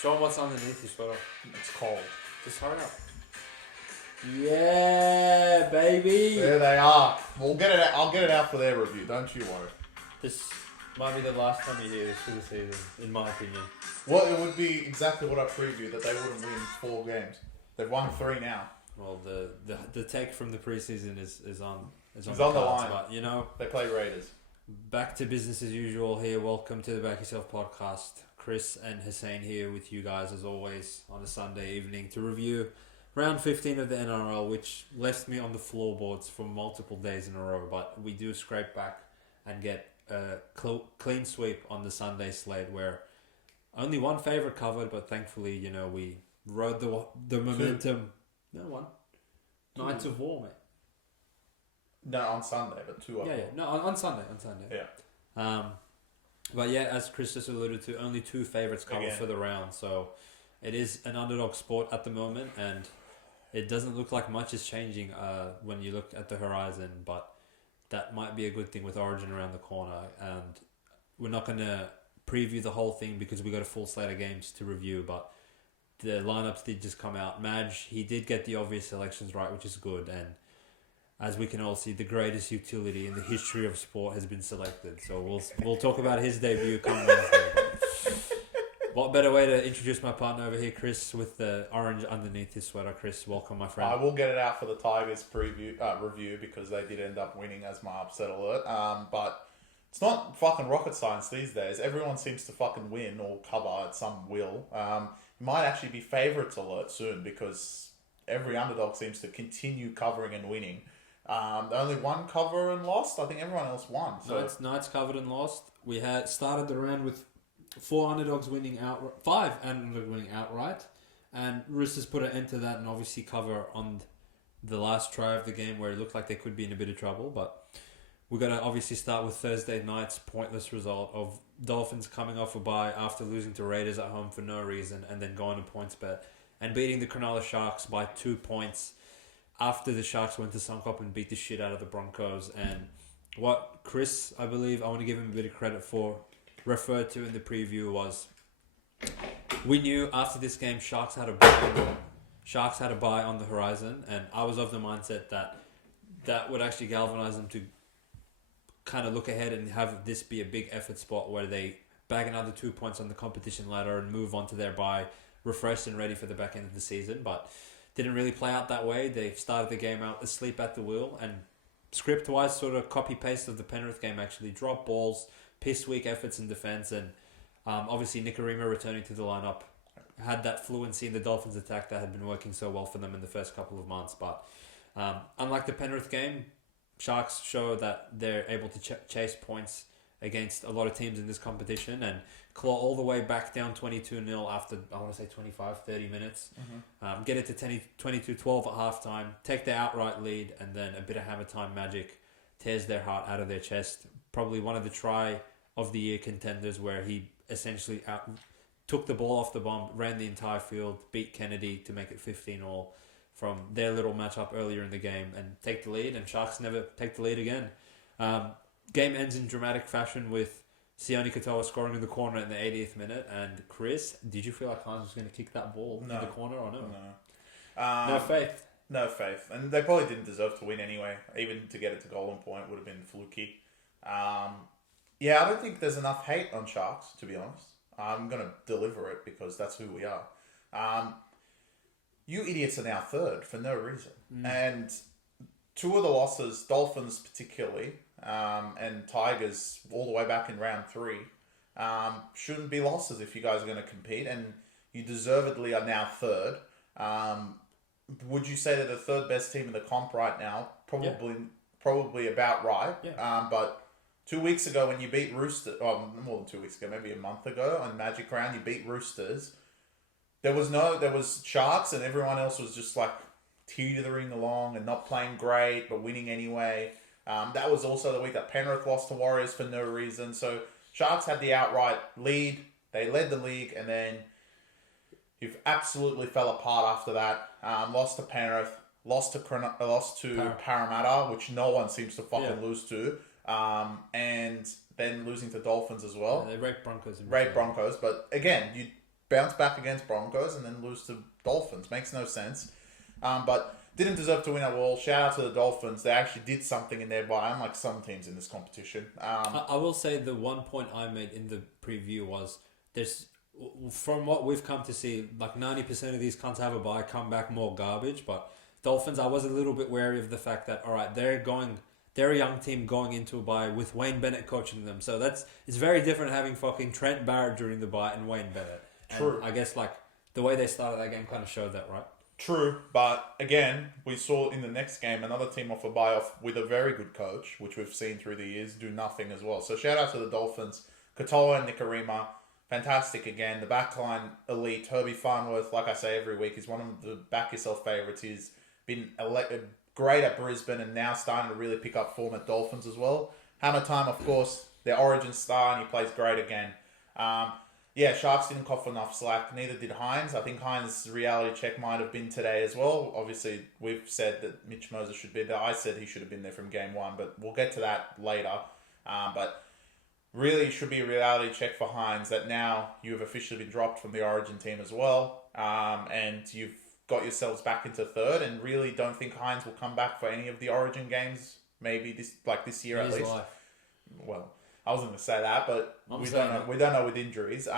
Show 'em what's underneath your sweater. It's cold. Just hurry up. Yeah, baby. There they are. We'll get it out. I'll get it out for their review. Don't you worry. This might be the last time you hear this for the season, in my opinion. Well, it would be exactly what I previewed, that they wouldn't win 4 games. They've won 3 now. Well, the take from the preseason is on It's on the cards, line. But, you know, They play Raiders. back to business as usual here. Welcome to the Back Yourself Podcast. Chris and Hussein here with you guys as always on a Sunday evening to review round 15 of the NRL, which left me on the floorboards for multiple days in a row. But we do scrape back and get a clean sweep on the Sunday slate where only one favourite covered, but thankfully, you know, we rode the momentum. No one. Knights of War, mate. No, on Sunday, but 2 of them. Yeah. No, on Sunday. Yeah. But yeah, as Chris just alluded to, only 2 favourites covered Again. for the round. So it is an underdog sport at the moment, and it doesn't look like much is changing when you look at the horizon. But that might be a good thing with Origin around the corner. And we're not going to preview the whole thing because we got a full slate of games to review. But the lineups did just come out. Madge, he did get the obvious selections right, which is good. And as we can all see, the greatest utility in the history of sport has been selected. So we'll talk about his debut come Wednesday. What better way to introduce my partner over here, Chris, with the orange underneath his sweater. Chris, welcome, my friend. I will get it out for the Tigers review because they did end up winning as my upset alert. But it's not fucking rocket science these days. Everyone seems to fucking win or cover at some will. It might actually be favourites alert soon because every underdog seems to continue covering and winning. Only one cover and lost. I think everyone else won. So Knights covered and lost. We had started the round with 4 underdogs winning outright, 5 underdogs winning outright, and Roosters put an end to that and obviously cover on the last try of the game where it looked like they could be in a bit of trouble. But we're gonna obviously start with Thursday night's pointless result of Dolphins coming off a bye after losing to Raiders at home for no reason, and then going to PointsBet and beating the Cronulla Sharks by 2 points. After the Sharks went to Suncorp and beat the shit out of the Broncos. And what Chris, I believe, I want to give him a bit of credit for, referred to in the preview was, we knew after this game Sharks had a bye on the horizon, and I was of the mindset that would actually galvanise them to kind of look ahead and have this be a big effort spot where they bag another 2 points on the competition ladder and move on to their bye refreshed and ready for the back end of the season. But didn't really play out that way. They started the game out asleep at the wheel, and script-wise sort of copy-paste of the Penrith game actually. Drop balls, pissed weak efforts in defence, and obviously Nikorima returning to the lineup had that fluency in the Dolphins attack that had been working so well for them in the first couple of months. But unlike the Penrith game, Sharks show that they're able to chase points against a lot of teams in this competition and claw all the way back down 22-0 after, I want to say, 25-30 minutes. Mm-hmm. Get it to 22-12 at halftime, take the outright lead, and then a bit of hammer time magic tears their heart out of their chest. Probably one of the try of the year contenders where he essentially took the ball off the bomb, ran the entire field, beat Kennedy to make it 15-all from their little matchup earlier in the game and take the lead, and Sharks never take the lead again. Game ends in dramatic fashion with Sione Katoa scoring in the corner in the 80th minute. And Chris, did you feel like Hines was going to kick that ball in the corner or no? No. No faith. No faith. And they probably didn't deserve to win anyway. Even to get it to Golden Point would have been fluky. Yeah, I don't think there's enough hate on Sharks, to be honest. I'm going to deliver it because that's who we are. You idiots are now third for no reason. And 2 of the losses, Dolphins particularly, and Tigers all the way back in round 3, shouldn't be losses if you guys are going to compete, and you deservedly are now third. Would you say they're the 3rd best team in the comp right now? Probably about right. Yeah. But 2 weeks ago when you beat Roosters, more than 2 weeks ago, maybe a month ago on Magic Round, you beat Roosters. There was Sharks and everyone else was just like teetering along and not playing great but winning anyway. That was also the week that Penrith lost to Warriors for no reason. So Sharks had the outright lead. They led the league, and then you've absolutely fell apart after that. Lost to Penrith, lost to Parramatta, which no one seems to fucking lose to, and then losing to Dolphins as well. Yeah, they raped Broncos. But again, you bounce back against Broncos and then lose to Dolphins. Makes no sense. But didn't deserve to win at all. Shout out to the Dolphins. They actually did something in their bye, unlike some teams in this competition. I will say the one point I made in the preview was there's, from what we've come to see, like 90% of these cunts have a bye, come back more garbage. But Dolphins, I was a little bit wary of the fact that, all right, they're a young team going into a bye with Wayne Bennett coaching them. So it's very different having fucking Trent Barrett during the bye and Wayne Bennett. True. And I guess like the way they started that game kind of showed that, right? True, but again, we saw in the next game another team off a bye-off with a very good coach, which we've seen through the years, do nothing as well. So shout out to the Dolphins. Katoa and Nikarima, fantastic again. The backline, elite. Herbie Farnworth, like I say every week, is one of the back-yourself favourites. He's been great at Brisbane and now starting to really pick up form at Dolphins as well. Hammer Time, of course, their origin star, and he plays great again. Sharks didn't cough enough slack. Neither did Hines. I think Hines' reality check might have been today as well. Obviously, we've said that Mitch Moses should be there. I said he should have been there from game one, but we'll get to that later. But really, it should be a reality check for Hines that now you have officially been dropped from the Origin team as well, and you've got yourselves back into third. And really, don't think Hines will come back for any of the Origin games. Maybe this year at least. Life. Well, I wasn't going to say that, but we don't know. We don't know with injuries. So,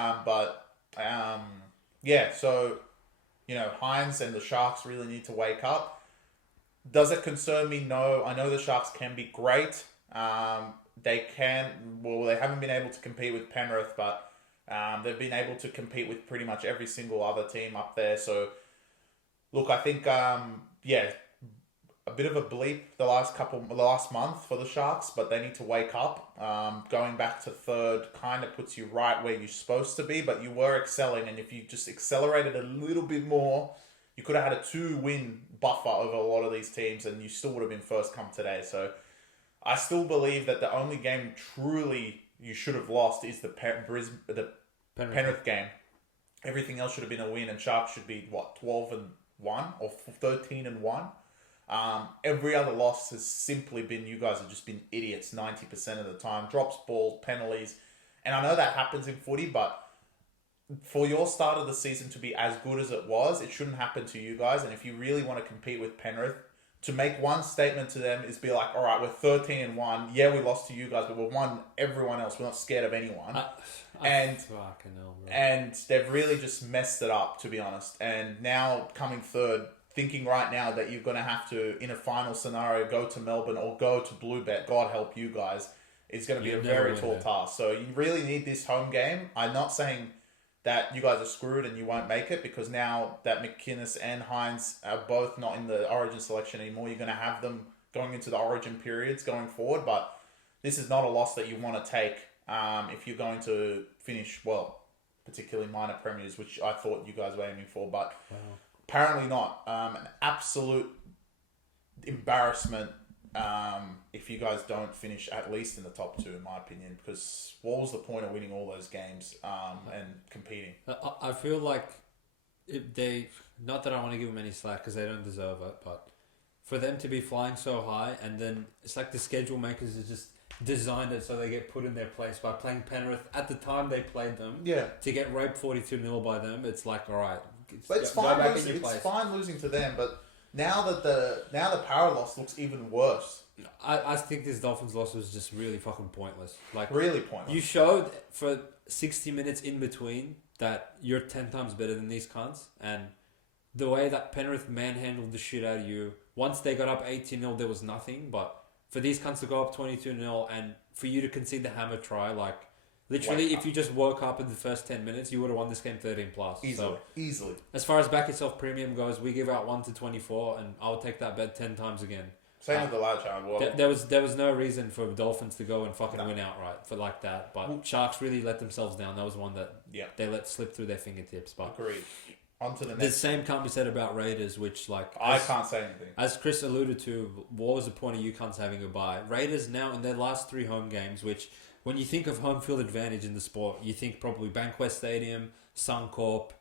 Hines and the Sharks really need to wake up. Does it concern me? No. I know the Sharks can be great. They haven't been able to compete with Penrith, but they've been able to compete with pretty much every single other team up there. So, look, I think, a bit of a bleep the last month for the Sharks, but they need to wake up. Going back to third kind of puts you right where you're supposed to be, but you were excelling, and if you just accelerated a little bit more, you could have had a 2-win buffer over a lot of these teams, and you still would have been first come today. So I still believe that the only game truly you should have lost is the Penrith game. Everything else should have been a win, and Sharks should be 12-1 or 13-1. Every other loss has simply been you guys have just been idiots 90% of the time. Drops, balls, penalties. And I know that happens in footy, but for your start of the season to be as good as it was, it shouldn't happen to you guys. And if you really want to compete with Penrith, to make one statement to them is be like, all right, we're 13-1. Yeah, we lost to you guys, but we've won everyone else. We're not scared of anyone. And they've really just messed it up, to be honest. And now coming third, thinking right now that you're going to have to, in a final scenario, go to Melbourne or go to Bluebet, God help you guys, is going to be a very tall task. So you really need this home game. I'm not saying that you guys are screwed and you won't make it, because now that McInnes and Hines are both not in the Origin selection anymore, you're going to have them going into the Origin periods going forward. But this is not a loss that you want to take if you're going to finish, particularly minor premiers, which I thought you guys were aiming for. But apparently not. An absolute embarrassment if you guys don't finish at least in the top two, in my opinion, because what was the point of winning all those games and competing? I feel like not that I want to give them any slack because they don't deserve it, but for them to be flying so high, and then it's like the schedule makers are just designed it so they get put in their place by playing Penrith at the time they played them. Yeah. To get raped 42-0 by them, it's like, all right. But it's fine losing. It's fine losing to them, but now the power loss looks even worse. I think this Dolphins loss was just really fucking pointless. Like, really pointless. You showed for 60 minutes in between that you're 10 times better than these cunts, and the way that Penrith manhandled the shit out of you. Once they got up 18-0, there was nothing, but for these cunts to go up 22-0 and for you to concede the hammer try, like, literally, if you just woke up in the first 10 minutes, you would have won this game 13+. Easily. As far as back yourself premium goes, we give out 1-24, and I'll take that bet 10 times again. Same with the Leichhardt. There was no reason for Dolphins to go and fucking win outright for like that. But Sharks really let themselves down. That was one that they let slip through their fingertips. But agreed. On to the next. The same can't be said about Raiders, which I can't say anything. As Chris alluded to, what was the point of you cunts having a bye? Raiders now in their last 3 home games, which when you think of home field advantage in the sport, you think probably Bankwest Stadium, Suncorp,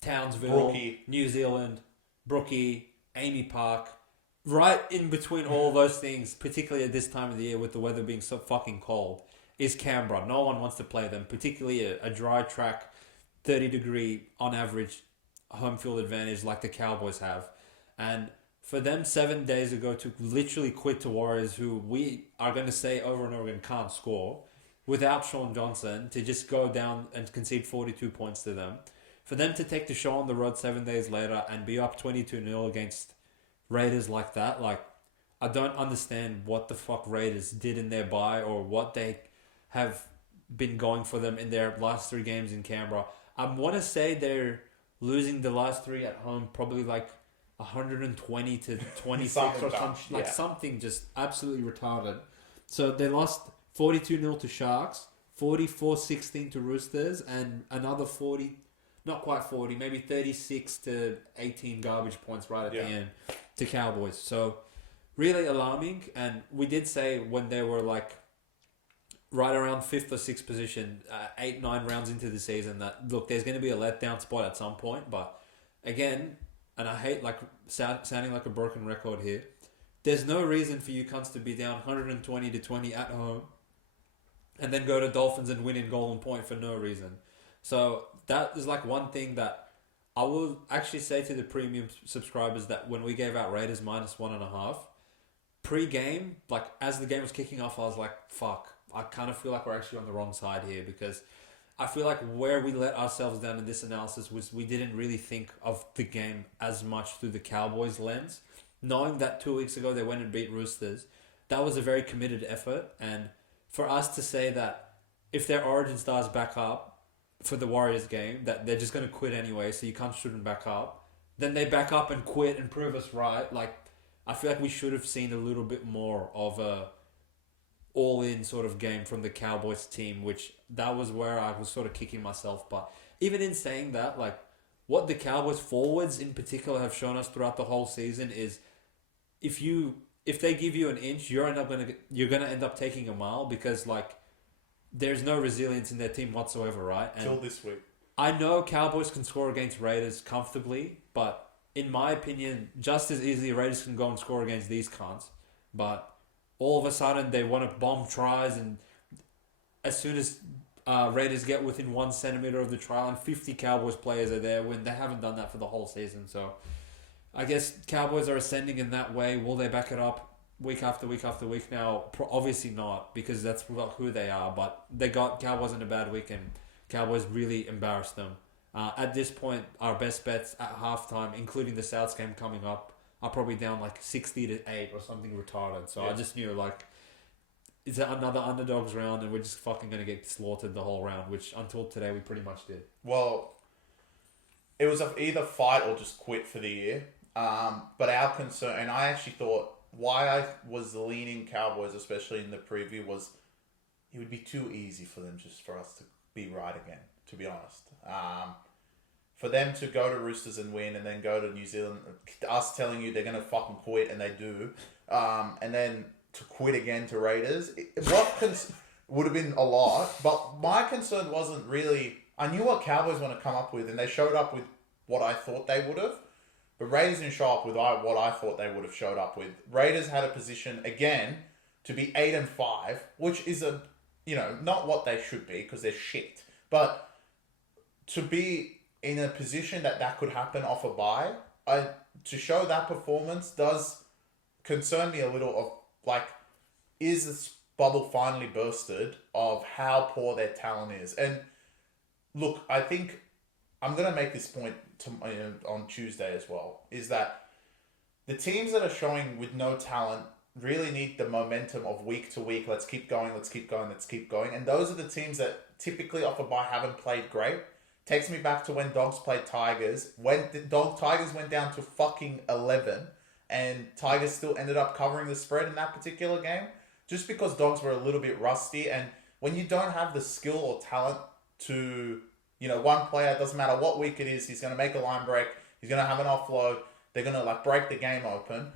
Townsville, Brookie. New Zealand, Brookie, Amy Park. Right in between all those things, particularly at this time of the year with the weather being so fucking cold, is Canberra. No one wants to play them, particularly a dry track 30-degree on average home field advantage like the Cowboys have. And for them 7 days ago to literally quit to Warriors, who we are going to say over and over again can't score, without Sean Johnson, to just go down and concede 42 points to them. For them to take the show on the road 7 days later and be up 22-0 against Raiders like that, like, I don't understand what the fuck Raiders did in their bye or what they have been going for them in their last 3 games in Canberra. I want to say they're losing the last 3 at home probably like 120 to 26 or something, like something just absolutely retarded. So they lost 42-0 to Sharks, 44-16 to Roosters, and another 40, not quite 40, maybe 36 to 18 garbage points right at the end to Cowboys. So really alarming. And we did say when they were like right around 5th or 6th position, 8-9 rounds into the season, that look, there's going to be a letdown spot at some point. But again, and I hate like sounding like a broken record here, there's no reason for you cunts to be down 120 to 20 at home and then go to Dolphins and win in Golden Point for no reason. So that is like one thing that I will actually say to the premium subscribers, that when we gave out Raiders -1.5, pre-game, like as the game was kicking off, I was like, fuck, I kind of feel like we're actually on the wrong side here, because I feel like where we let ourselves down in this analysis was we didn't really think of the game as much through the Cowboys lens. Knowing that 2 weeks ago they went and beat Roosters, that was a very committed effort. And for us to say that if their origin stars back up for the Warriors game, that they're just going to quit anyway, so you can't shoot them back up, then they back up and quit and prove us right. Like, I feel like we should have seen a little bit more of a all-in sort of game from the Cowboys team, which that was where I was sort of kicking myself. But even in saying that, like, what the Cowboys forwards in particular have shown us throughout the whole season is if they give you an inch, you're gonna end up taking a mile, because like there's no resilience in their team whatsoever, right? And till this week. I know Cowboys can score against Raiders comfortably, but in my opinion, just as easily Raiders can go and score against these cunts. But all of a sudden they want to bomb tries, and as soon as Raiders get within 1 centimeter of the try line, 50 Cowboys players are there, when they haven't done that for the whole season. So I guess Cowboys are ascending in that way. Will they back it up week after week after week now? Obviously not, because that's who they are. But they got Cowboys in a bad week, and Cowboys really embarrassed them. At this point, our best bets at halftime, including the Souths game coming up, are probably down like 60-8 or something retarded. So I just knew, like, it's another underdogs round, and we're just fucking going to get slaughtered the whole round, which until today we pretty much did. Well, it was either fight or just quit for the year. But our concern, and I actually thought why I was leaning Cowboys, especially in the preview, was it would be too easy for them just for us to be right again, to be honest. For them to go to Roosters and win, and then go to New Zealand, us telling you they're going to fucking quit, and they do, and then to quit again to Raiders, would have been a lot. But my concern wasn't really, I knew what Cowboys want to come up with, and they showed up with what I thought they would have. But Raiders didn't show up with what I thought they would have showed up with. Raiders had a position, again, to be 8-5, which is not what they should be, because they're shit. But to be in a position that could happen off a bye, to show that performance does concern me a little of, like, is this bubble finally bursted of how poor their talent is? And look, I think I'm going to make this point on Tuesday as well, is that the teams that are showing with no talent really need the momentum of week to week. Let's keep going. And those are the teams that typically off a bye haven't played great. Takes me back to when Dogs played Tigers. When Tigers went down to fucking 11, and Tigers still ended up covering the spread in that particular game, just because Dogs were a little bit rusty. And when you don't have the skill or talent to, one player, it doesn't matter what week it is, he's going to make a line break, he's going to have an offload, they're going to break the game open.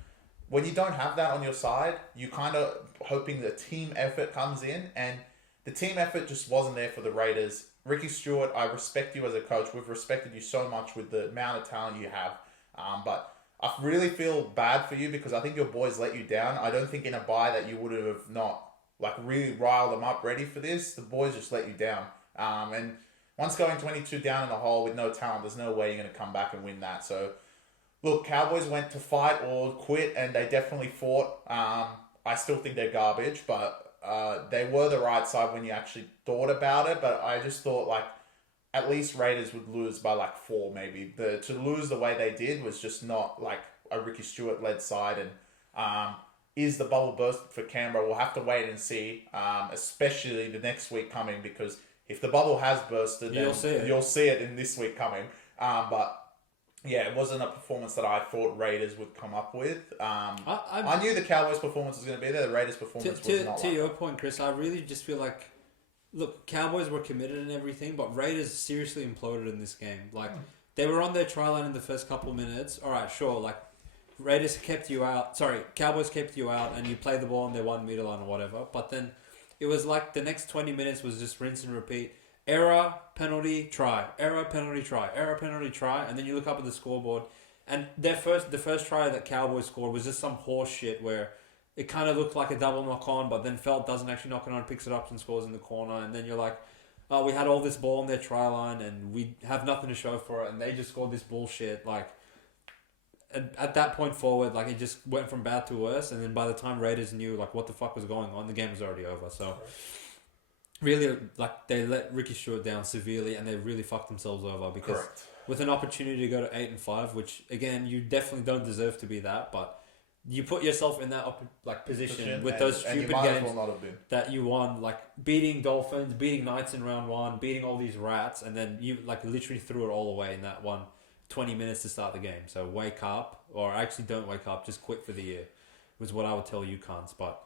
When you don't have that on your side, you kind of hoping the team effort comes in, and the team effort just wasn't there for the Raiders. Ricky Stewart, I respect you as a coach. We've respected you so much with the amount of talent you have. But I really feel bad for you, because I think your boys let you down. I don't think in a bye that you would have not really riled them up ready for this. The boys just let you down. And once going 22 down in the hole with no talent, there's no way you're going to come back and win that. So, look, Cowboys went to fight or quit, and they definitely fought. I still think they're garbage, but they were the right side when you actually thought about it. But I just thought, like, at least Raiders would lose by, like, 4, maybe. To lose the way they did was just not, like, a Ricky Stewart-led side. And is the bubble burst for Canberra? We'll have to wait and see, especially the next week coming, because if the bubble has bursted, then you'll see it in this week coming. But yeah, it wasn't a performance that I thought Raiders would come up with. I knew the Cowboys' performance was going to be there. The Raiders' performance was not. To your point, Chris, I really just feel like, look, Cowboys were committed and everything, but Raiders seriously imploded in this game. Like, they were on their try line in the first couple minutes. All right, sure, like, Cowboys kept you out, and you played the ball on their 1 meter line or whatever. But then it was like the next 20 minutes was just rinse and repeat. Error, penalty, try. Error, penalty, try. Error, penalty, try. And then you look up at the scoreboard, and the first try that Cowboys scored was just some horse shit where it kind of looked like a double knock on, but then Felt doesn't actually knock it on, picks it up and scores in the corner. And then you're like, oh, we had all this ball on their try line, and we have nothing to show for it, and they just scored this bullshit. Like, at that point forward, like, it just went from bad to worse. And then by the time Raiders knew, like, what the fuck was going on, the game was already over. So really, like, they let Ricky Stewart down severely, and they really fucked themselves over because with an opportunity to go to 8-5, which again, you definitely don't deserve to be that, but you put yourself in that position with those stupid games that you won, like beating Dolphins, beating Knights in round 1, beating all these rats, and then you like literally threw it all away in that 20 minutes to start the game. So wake up, or actually don't wake up, just quit for the year, was what I would tell you cunts. But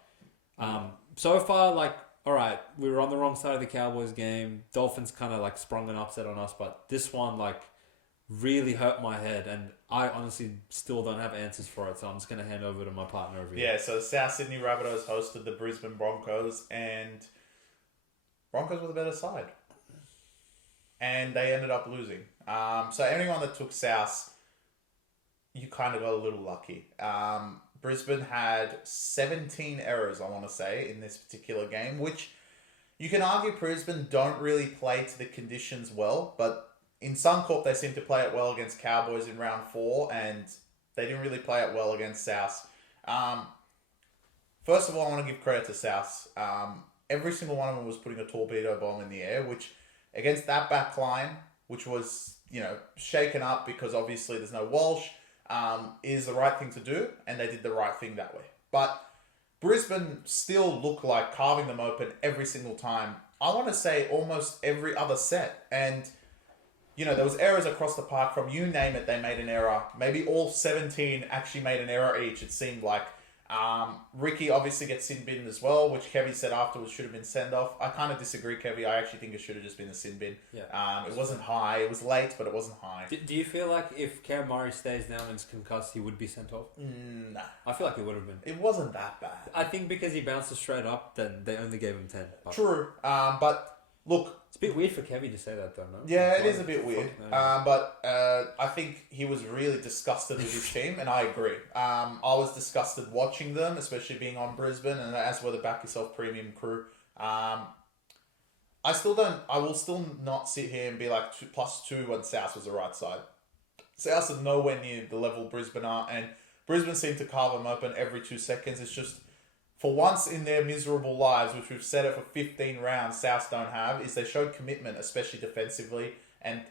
so far, like, all right, we were on the wrong side of the Cowboys game. Dolphins kind of like sprung an upset on us, but this one like really hurt my head, and I honestly still don't have answers for it. So I'm just going to hand over to my partner over here. Yeah, so South Sydney Rabbitohs hosted the Brisbane Broncos, and Broncos were the better side. And they ended up losing. So anyone that took South, you kind of got a little lucky. Brisbane had 17 errors, I want to say, in this particular game, which you can argue Brisbane don't really play to the conditions well, but in Suncorp they seem to play it well against Cowboys in round 4, and they didn't really play it well against South. First of all, I want to give credit to South. Every single one of them was putting a torpedo bomb in the air, which against that back line, which was, shaken up because obviously there's no Walsh, is the right thing to do, and they did the right thing that way. But Brisbane still looked like carving them open every single time. I want to say almost every other set. And, there was errors across the park. From you name it, they made an error. Maybe all 17 actually made an error each, it seemed like. Ricky obviously gets sin bin as well, which Kevy said afterwards should have been send off. I kind of disagree, Kevy. I actually think it should have just been a sin bin. Yeah. It wasn't high. It was late, but it wasn't high. Do you feel like if Cam Murray stays down and is concussed, he would be sent off? Nah. I feel like it would have been. It wasn't that bad. I think because he bounced it straight up, then they only gave him 10. But True. But look, it's a bit weird for Kevy to say that, though, no? Yeah, it is a bit weird. But I think he was really disgusted with his team, and I agree. I was disgusted watching them, especially being on Brisbane, and as were the Back Yourself Premium crew. I will still not sit here and be like +2 when South was the right side. South is nowhere near the level Brisbane are, and Brisbane seem to carve them open every 2 seconds. It's just, for once in their miserable lives, which we've said it for 15 rounds, Souths don't have, is they showed commitment, especially defensively. And,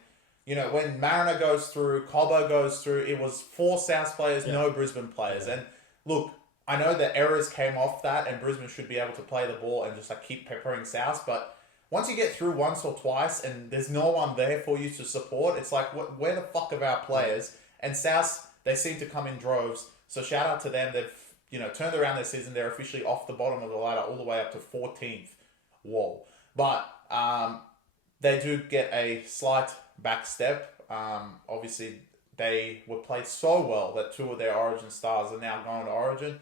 when Mariner goes through, Cobbo goes through, it was 4 Souths players, no Brisbane players. Yeah. And look, I know the errors came off that, and Brisbane should be able to play the ball and just keep peppering Souths, but once you get through once or twice and there's no one there for you to support, it's like, where the fuck are our players? And Souths, they seem to come in droves. So shout out to them. They've turned around their season. They're officially off the bottom of the ladder all the way up to 14th. Whoa. But they do get a slight back step. Obviously, they were played so well that 2 of their Origin stars are now going to Origin.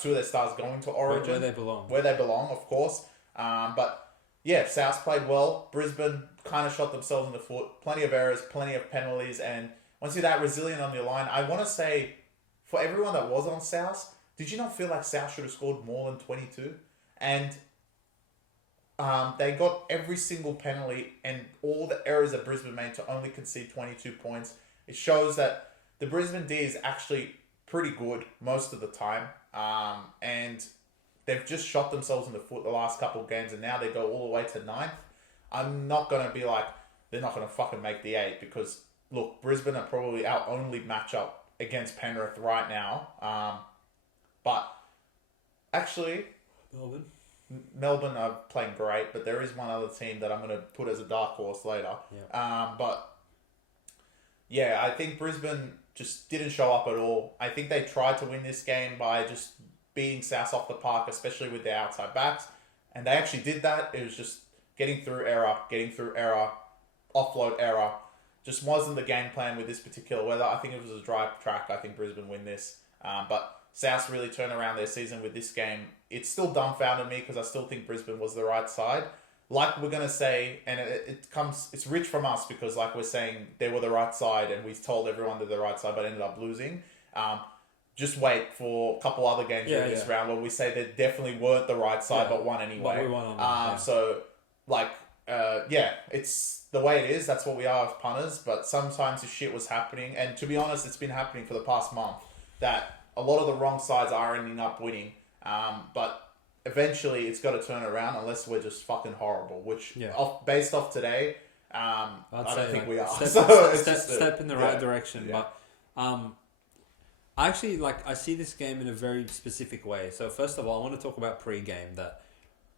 2 of their stars going to Origin. Where they belong. Where they belong, of course. But, yeah, South played well. Brisbane kind of shot themselves in the foot. Plenty of errors, plenty of penalties. And once you're that resilient on your line, I want to say, for everyone that was on South, did you not feel like South should have scored more than 22? And They got every single penalty and all the errors that Brisbane made to only concede 22 points. It shows that the Brisbane D is actually pretty good most of the time. And they've just shot themselves in the foot the last couple of games, and now they go all the way to 9th. I'm not going to be like, they're not going to fucking make the 8, because, look, Brisbane are probably our only matchup against Penrith right now. But actually, Melbourne are playing great, but there is one other team that I'm going to put as a dark horse later. Yeah. But yeah, I think Brisbane just didn't show up at all. I think they tried to win this game by just beating South off the park, especially with their outside backs. And they actually did that. It was just getting through error, offload error. Just wasn't the game plan with this particular weather. I think it was a dry track. I think Brisbane win this. But South really turned around their season with this game. It still dumbfounded me because I still think Brisbane was the right side. Like we're going to say, and it's rich from us because like we're saying they were the right side and we told everyone they're the right side but ended up losing. Just wait for a couple other games in this round where we say they definitely weren't the right side but won anyway. But we won on that, So, like, it's the way it is. That's what we are as punters. But sometimes if shit was happening, and to be honest, it's been happening for the past month, that a lot of the wrong sides are ending up winning. But eventually it's got to turn around unless we're just fucking horrible, which based off today, I don't think we are. Step in the right direction. Yeah. But I actually I see this game in a very specific way. So first of all, I want to talk about pre-game, that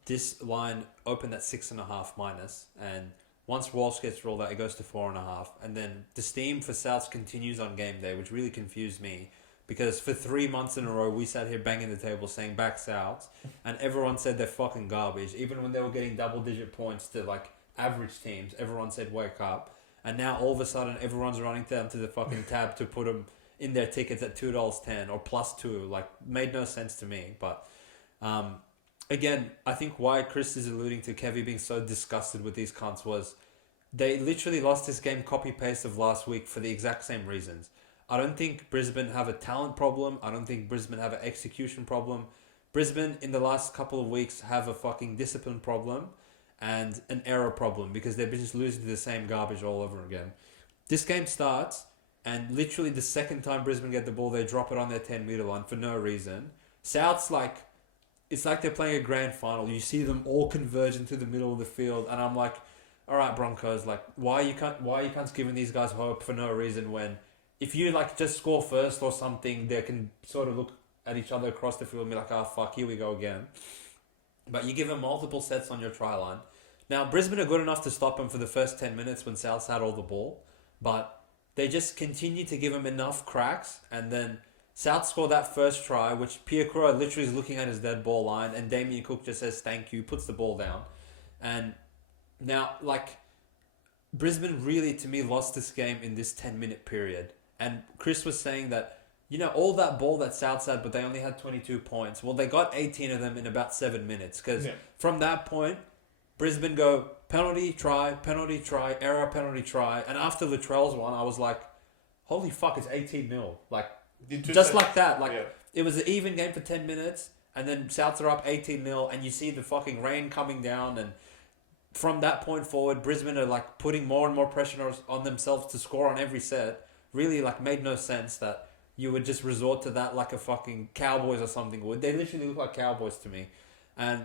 this line opened at 6.5 minus, and once Walsh gets rolled out, it goes to 4.5, and then the steam for Souths continues on game day, which really confused me. Because for 3 months in a row, we sat here banging the table saying back Souths, and everyone said they're fucking garbage. Even when they were getting double-digit points to average teams, everyone said wake up. And now all of a sudden, everyone's running down to the fucking tab to put them in their tickets at $2.10 or +2. Made no sense to me. But again, I think why Chris is alluding to Kevy being so disgusted with these cunts was they literally lost this game copy-paste of last week for the exact same reasons. I don't think Brisbane have a talent problem. I don't think Brisbane have an execution problem. Brisbane, in the last couple of weeks, have a fucking discipline problem and an error problem because they've been just losing to the same garbage all over again. This game starts, and literally the second time Brisbane get the ball, they drop it on their 10-metre line for no reason. South's it's like they're playing a grand final. You see them all converge into the middle of the field, and I'm like, all right, Broncos, why you can't giving these guys hope for no reason when... If you just score first or something, they can sort of look at each other across the field and be like, oh fuck, here we go again. But you give them multiple sets on your try line. Now, Brisbane are good enough to stop them for the first 10 minutes when Souths had all the ball. But they just continue to give them enough cracks. And then South score that first try, which Pierre Crowe literally is looking at his dead ball line. And Damien Cook just says, thank you, puts the ball down. And now, Brisbane really, to me, lost this game in this 10-minute period. And Chris was saying that, all that ball that Souths had, but they only had 22 points. Well, they got 18 of them in about 7 minutes. Because from that point, Brisbane go penalty, try, error, penalty, try. And after Latrell's one, I was like, holy fuck, it's 18-0. Just like that. It was an even game for 10 minutes. And then Souths are up 18-0. And you see the fucking rain coming down. And from that point forward, Brisbane are putting more and more pressure on themselves to score on every set. Really, made no sense that you would just resort to that like a fucking Cowboys or something would. They literally look like Cowboys to me. And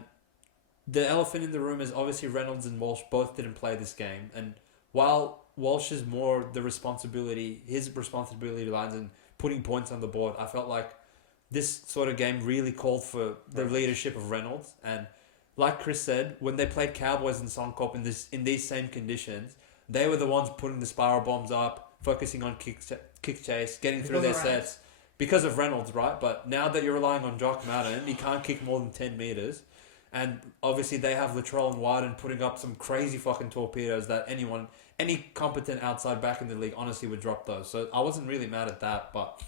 the elephant in the room is obviously Reynolds and Walsh both didn't play this game. And while Walsh is more his responsibility lies in putting points on the board, I felt like this sort of game really called for the leadership of Reynolds. And like Chris said, when they played Cowboys and Suncorp in these same conditions, they were the ones putting the spiral bombs up, focusing on kick chase, getting through their sets because of Reynolds, right? But now that you're relying on Jock Madden, he can't kick more than 10 metres. And obviously they have Latrell and Wyden putting up some crazy fucking torpedoes that any competent outside back in the league honestly would drop those. So I wasn't really mad at that. But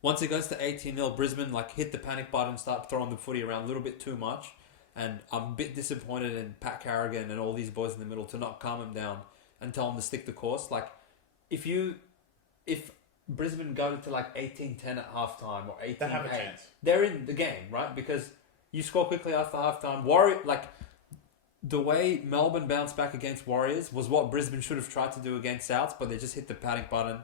once it goes to 18-0, Brisbane hit the panic button, start throwing the footy around a little bit too much. And I'm a bit disappointed in Pat Carrigan and all these boys in the middle to not calm him down and tell him to stick the course. If Brisbane go to 18-10 at halftime or 18-8, they have a chance. They're in the game, right? Because you score quickly after halftime. the way Melbourne bounced back against Warriors was what Brisbane should have tried to do against Souths, but they just hit the panic button,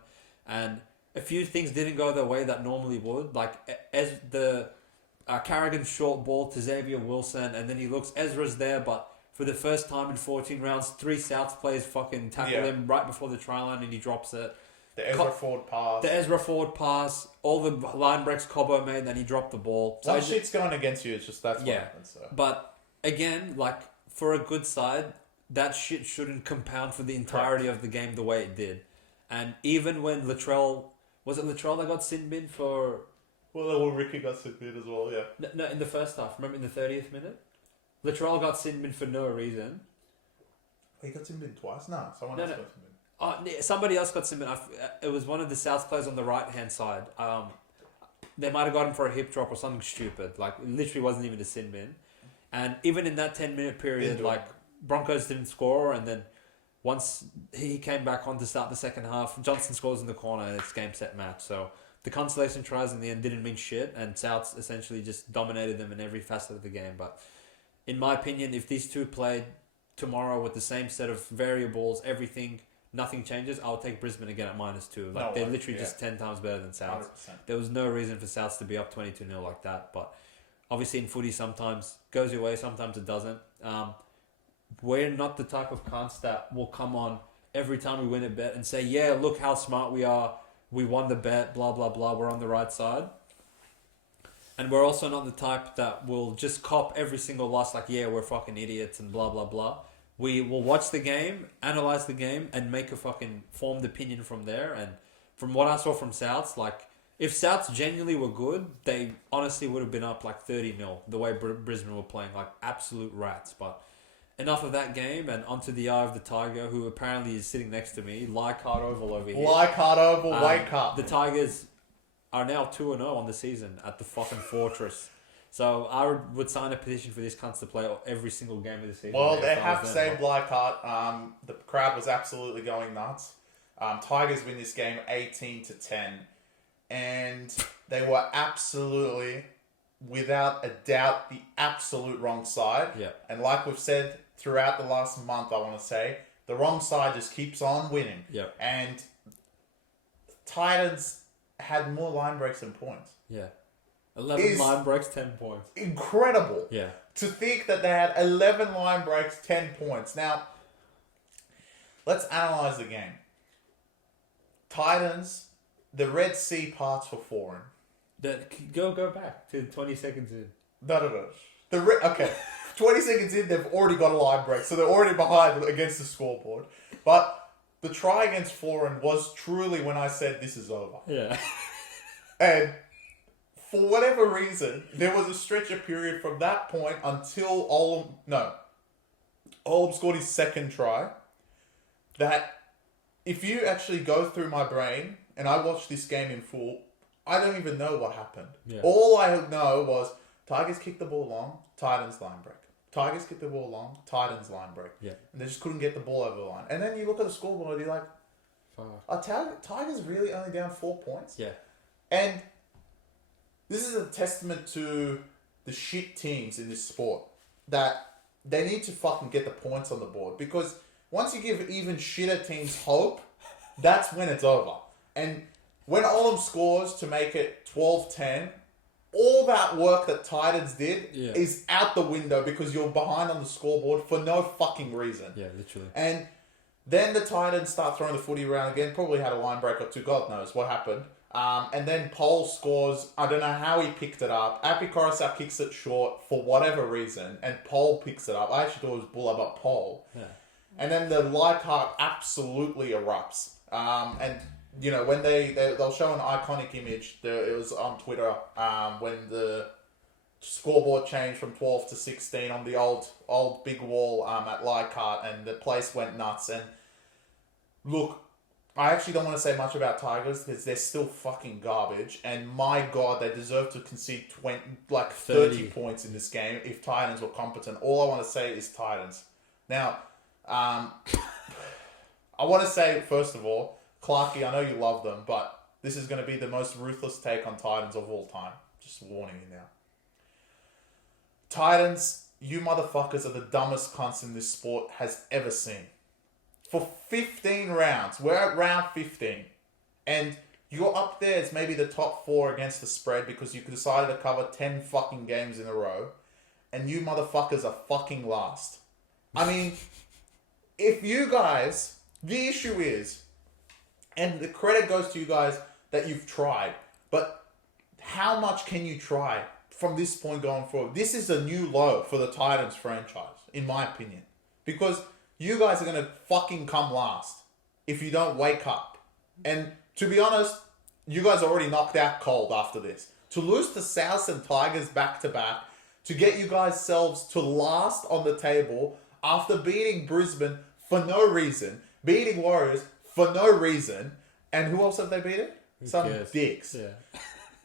and a few things didn't go the way that normally would. Like as the Carrigan's short ball to Xavier Wilson, and then he looks, Ezra's there, but for the first time in 14 rounds, 3 Souths players fucking tackle him right before the try line and he drops it. The Ezra Ford pass. The Ezra Ford pass. All the line breaks Cobbo made, then he dropped the ball. So shit's going against you. It's just that's what happens. So. But again, like for a good side, that shit shouldn't compound for the entirety of the game the way it did. And even when Latrell... Was it Latrell that got sin bin for... Well, Ricky got sin bin as well, yeah. No, in the first half. Remember in the 30th minute? Latrell got sin bin for no reason. He got sin bin twice? No, someone else got sin bin. Somebody else got sin bin. It was one of the South players on the right-hand side. They might have got him for a hip drop or something stupid. Like, it literally wasn't even a sin bin. And even in that 10-minute period, Broncos didn't score, and then once he came back on to start the second half, Johnson scores in the corner, and it's game, set, match. So the consolation tries in the end didn't mean shit, and Souths essentially just dominated them in every facet of the game. But in my opinion, if these two played tomorrow with the same set of variables, everything, nothing changes, I'll take Brisbane again at -2. Like they're literally just 10 times better than Souths. 100%. There was no reason for Souths to be up 22-0 like that. But obviously in footy, sometimes goes your way, sometimes it doesn't. We're not the type of cunts that will come on every time we win a bet and say, yeah, look how smart we are. We won the bet, blah, blah, blah. We're on the right side. And we're also not the type that will just cop every single loss like, yeah, we're fucking idiots and blah, blah, blah. We will watch the game, analyze the game, and make a fucking formed opinion from there. And from what I saw from Souths, like, if Souths genuinely were good, they honestly would have been up like 30-0, the way Brisbane were playing, like absolute rats. But enough of that game, and onto the eye of the Tiger, who apparently is sitting next to me, Leichhardt Oval over here. Leichhardt Oval, wake up. The Tigers are now 2-0 on the season at the fucking Fortress. So I would sign a petition for these cunts to play every single game of the season. Well, they have saved Leichhardt. The crowd was absolutely going nuts. Tigers win this game 18-10. And they were absolutely, without a doubt, the absolute wrong side. Yeah. And like we've said throughout the last month, I want to say, the wrong side just keeps on winning. Yeah. And Titans had more line breaks than points. Yeah. 11 line breaks, 10 points. Incredible. Yeah. To think that they had 11 line breaks, 10 points. Now, let's analyze the game. Titans, the Red Sea parts for foreign. Go back to 20 seconds in. No. Okay. 20 seconds in, they've already got a line break, so they're already behind against the scoreboard. But the try against foreign was truly when I said this is over. Yeah. And for whatever reason, there was a stretcher period from that point until Olam scored his second try. That if you actually go through my brain and I watched this game in full, I don't even know what happened. Yeah. All I know was Tigers kicked the ball long, Titans line break. Tigers kicked the ball long, Titans line break. Yeah. And they just couldn't get the ball over the line. And then you look at the scoreboard and you're like, are Tigers really only down 4 points? Yeah. And this is a testament to the shit teams in this sport, that they need to fucking get the points on the board, because once you give even shitter teams hope, that's when it's over. And when Olam scores to make it 12-10, all that work that Titans did is out the window because you're behind on the scoreboard for no fucking reason. Yeah, literally. And then the Titans start throwing the footy around again, probably had a line break or two, God knows what happened. And then Pole scores. I don't know how he picked it up. Api Coruscant kicks it short for whatever reason, and Pole picks it up. I actually thought it was Buller, but Pole. Yeah. And then the Leichhardt absolutely erupts. And you know, when they'll show an iconic image. It was on Twitter when the scoreboard changed from 12 to 16 on the old big wall at Leichhardt, and the place went nuts. And look, I actually don't want to say much about Tigers because they're still fucking garbage. And my God, they deserve to concede 30 points in this game if Titans were competent. All I want to say is Titans. Now, I want to say, first of all, Clarkie, I know you love them, but this is going to be the most ruthless take on Titans of all time. Just warning you now. Titans, you motherfuckers are the dumbest cunts in this sport has ever seen. For 15 rounds, we're at round 15, and you're up there as maybe the top 4 against the spread because you decided to cover 10 fucking games in a row, and you motherfuckers are fucking last. I mean, if you guys, the issue is, and the credit goes to you guys that you've tried, but how much can you try from this point going forward? This is a new low for the Titans franchise, in my opinion. Because you guys are going to fucking come last if you don't wake up. And to be honest, you guys are already knocked out cold after this. To lose to Souths and Tigers back-to-back, to get you guys selves to last on the table after beating Brisbane for no reason, beating Warriors for no reason, and who else have they beaten? Some dicks. Yeah.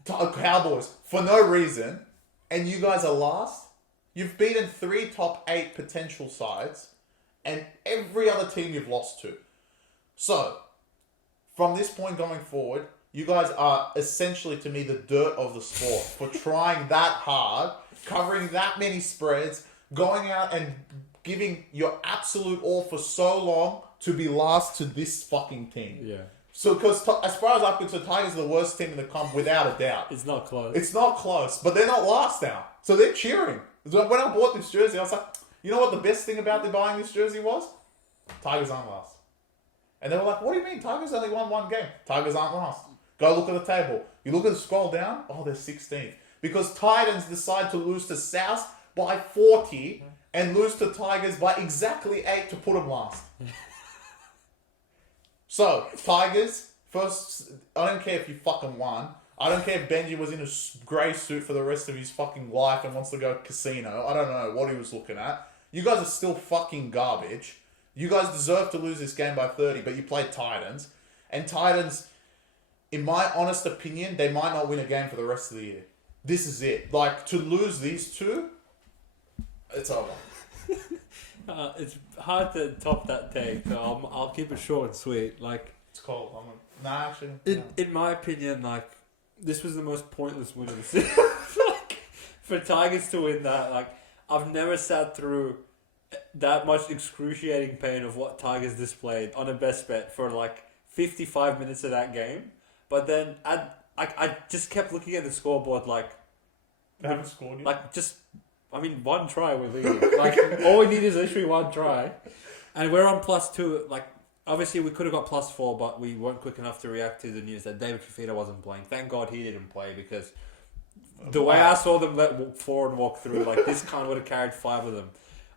Cowboys for no reason, and you guys are last. You've beaten 3 top 8 potential sides, and every other team you've lost to. So, from this point going forward, you guys are essentially, to me, the dirt of the sport for trying that hard, covering that many spreads, going out and giving your absolute all for so long to be last to this fucking team. Yeah. So, because as far as I'm concerned, Tigers are the worst team in the comp without a doubt. It's not close. It's not close, but they're not last now. So they're cheering. When I bought this jersey, I was like, you know what the best thing about the buying this jersey was? Tigers aren't last. And they were like, what do you mean? Tigers only won 1 game. Tigers aren't last. Go look at the table. You look at the scroll down, oh, they're 16th. Because Titans decide to lose to South by 40 and lose to Tigers by exactly 8 to put them last. So, Tigers, first, I don't care if you fucking won. I don't care if Benji was in a grey suit for the rest of his fucking life and wants to go casino. I don't know what he was looking at. You guys are still fucking garbage. You guys deserve to lose this game by 30, but you played Titans. And Titans, in my honest opinion, they might not win a game for the rest of the year. This is it. Like, to lose these 2, it's over. It's hard to top that take, so I'll keep it short and sweet. Like, it's cold. Actually. In my opinion, like, this was the most pointless win of the season. Like, for Tigers to win that, like, I've never sat through that much excruciating pain of what Tigers displayed on a best bet for like 55 minutes of that game. But then I just kept looking at the scoreboard like, they haven't scored yet. Like, just, I mean, 1 try we're leading. Like, all we need is literally 1 try. And we're on +2. Like, obviously we could have got +4, but we weren't quick enough to react to the news that David Fafita wasn't playing. Thank God he didn't play, because the way I saw them let forward walk through, like, this cunt would have carried 5 of them.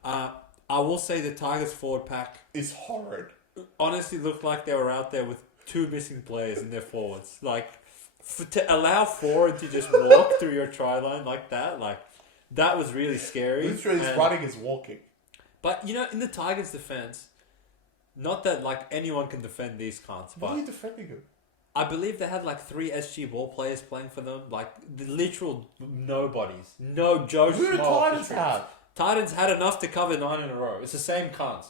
I will say the Tigers forward pack is horrid. Honestly looked like they were out there with 2 missing players in their forwards. Like, to allow forward to just walk through your try line like that, like, that was really scary. Literally, his running is walking. But, you know, in the Tigers' defense, not that, like, anyone can defend these cunts, but... What are you defending him? I believe they had, like, 3 SG ball players playing for them. Like, the literal nobodies. No Joe Schmo. Who do Titans have? Titans had enough to cover 9 in a row. It's the same cunts.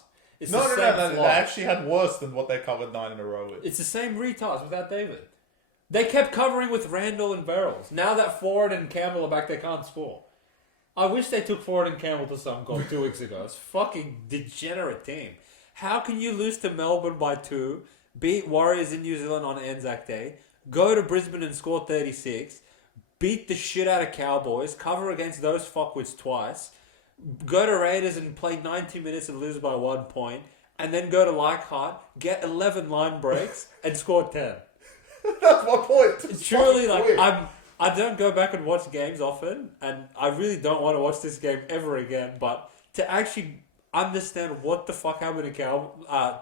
No. They actually had worse than what they covered 9 in a row with. It's the same retards without David. They kept covering with Randall and Barrels. Now that Ford and Campbell are back, they can't score. I wish they took Ford and Campbell to some goal 2 weeks ago. It's a fucking degenerate team. How can you lose to Melbourne by 2, beat Warriors in New Zealand on Anzac Day, go to Brisbane and score 36, beat the shit out of Cowboys, cover against those fuckwits twice, go to Raiders and play 90 minutes and lose by 1 point, and then go to Leichhardt, get 11 line breaks, and score 10? That's my point. It's truly, like, I don't go back and watch games often, and I really don't want to watch this game ever again, but to actually understand what the fuck happened to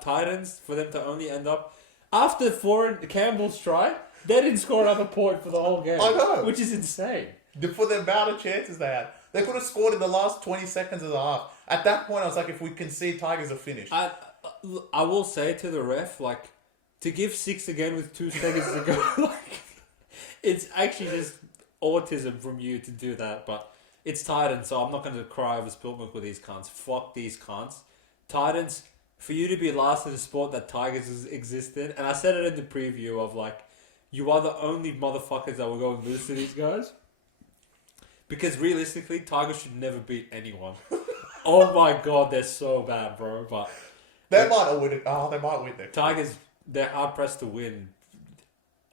Titans, for them to only end up, after Ford Campbell's try, they didn't score another point for the whole game. I know. Which is insane. For the amount of chances they had. They could have scored in the last 20 seconds of the half. At that point, I was like, if we concede, Tigers are finished. I will say to the ref, like, to give 6 again with 2 seconds to go, like, it's actually just autism from you to do that. But it's Titans, so I'm not going to cry over spilt milk with these cunts. Fuck these cunts. Titans, for you to be last in a sport that Tigers exist in, and I said it in the preview of, like, you are the only motherfuckers that will go and lose to these guys. Because realistically, Tigers should never beat anyone. Oh my god, they're so bad, bro. But They might win it. Oh, they might win it. Tigers, they're hard pressed to win.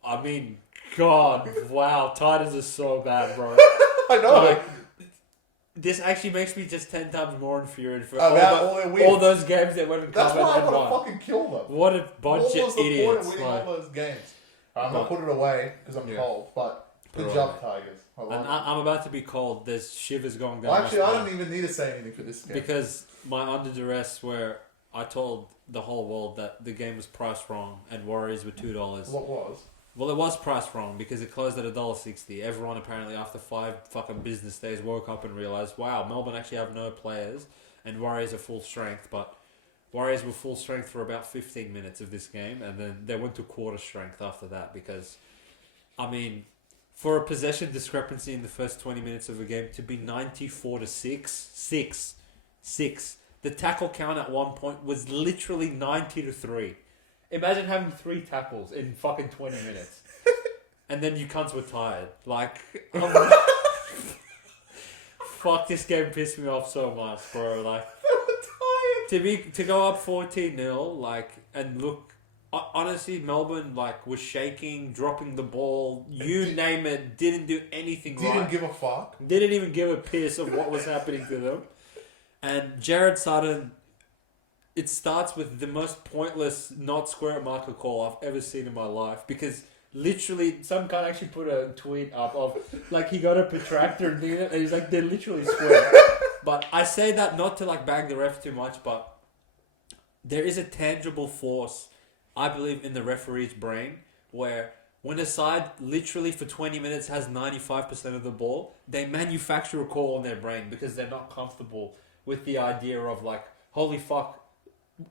I mean, God, wow, Titans are so bad, bro. I know. Like, this actually makes me just 10 times more infuriated for all all those games that went and That's covered why I and want to won. fucking kill them. What a bunch What of was the point idiots. of winning Like, all those games? I'm going to put it away because I'm cold, but good job, Tigers. I'm about to be cold. There's shivers going down. Well, actually, I don't even need to say anything for this game. Because my under duress where I told the whole world that the game was priced wrong and Warriors were $2. What was? Well, it was priced wrong because it closed at $1.60. Everyone apparently after 5 fucking business days woke up and realised, wow, Melbourne actually have no players and Warriors are full strength. But Warriors were full strength for about 15 minutes of this game and then they went to quarter strength after that because, I mean, for a possession discrepancy in the first 20 minutes of the game to be 94-6, the tackle count at one point was literally 90-3. Imagine having 3 tackles in fucking 20 minutes. And then you cunts were tired. Like, fuck, this game pissed me off so much, bro. Like, to go up 14-0, like, and look, honestly, Melbourne, like, was shaking, dropping the ball, you name it, didn't do anything right. Didn't give a fuck. Didn't even give a piss of what was happening to them. And Jared Sutton, it starts with the most pointless not square marker call I've ever seen in my life because literally some guy actually put a tweet up of like he got a protractor and he's like they're literally square. But I say that not to like bag the ref too much, but there is a tangible force I believe in the referee's brain where when a side literally for 20 minutes has 95% of the ball, they manufacture a call in their brain because they're not comfortable with the idea of like, holy fuck,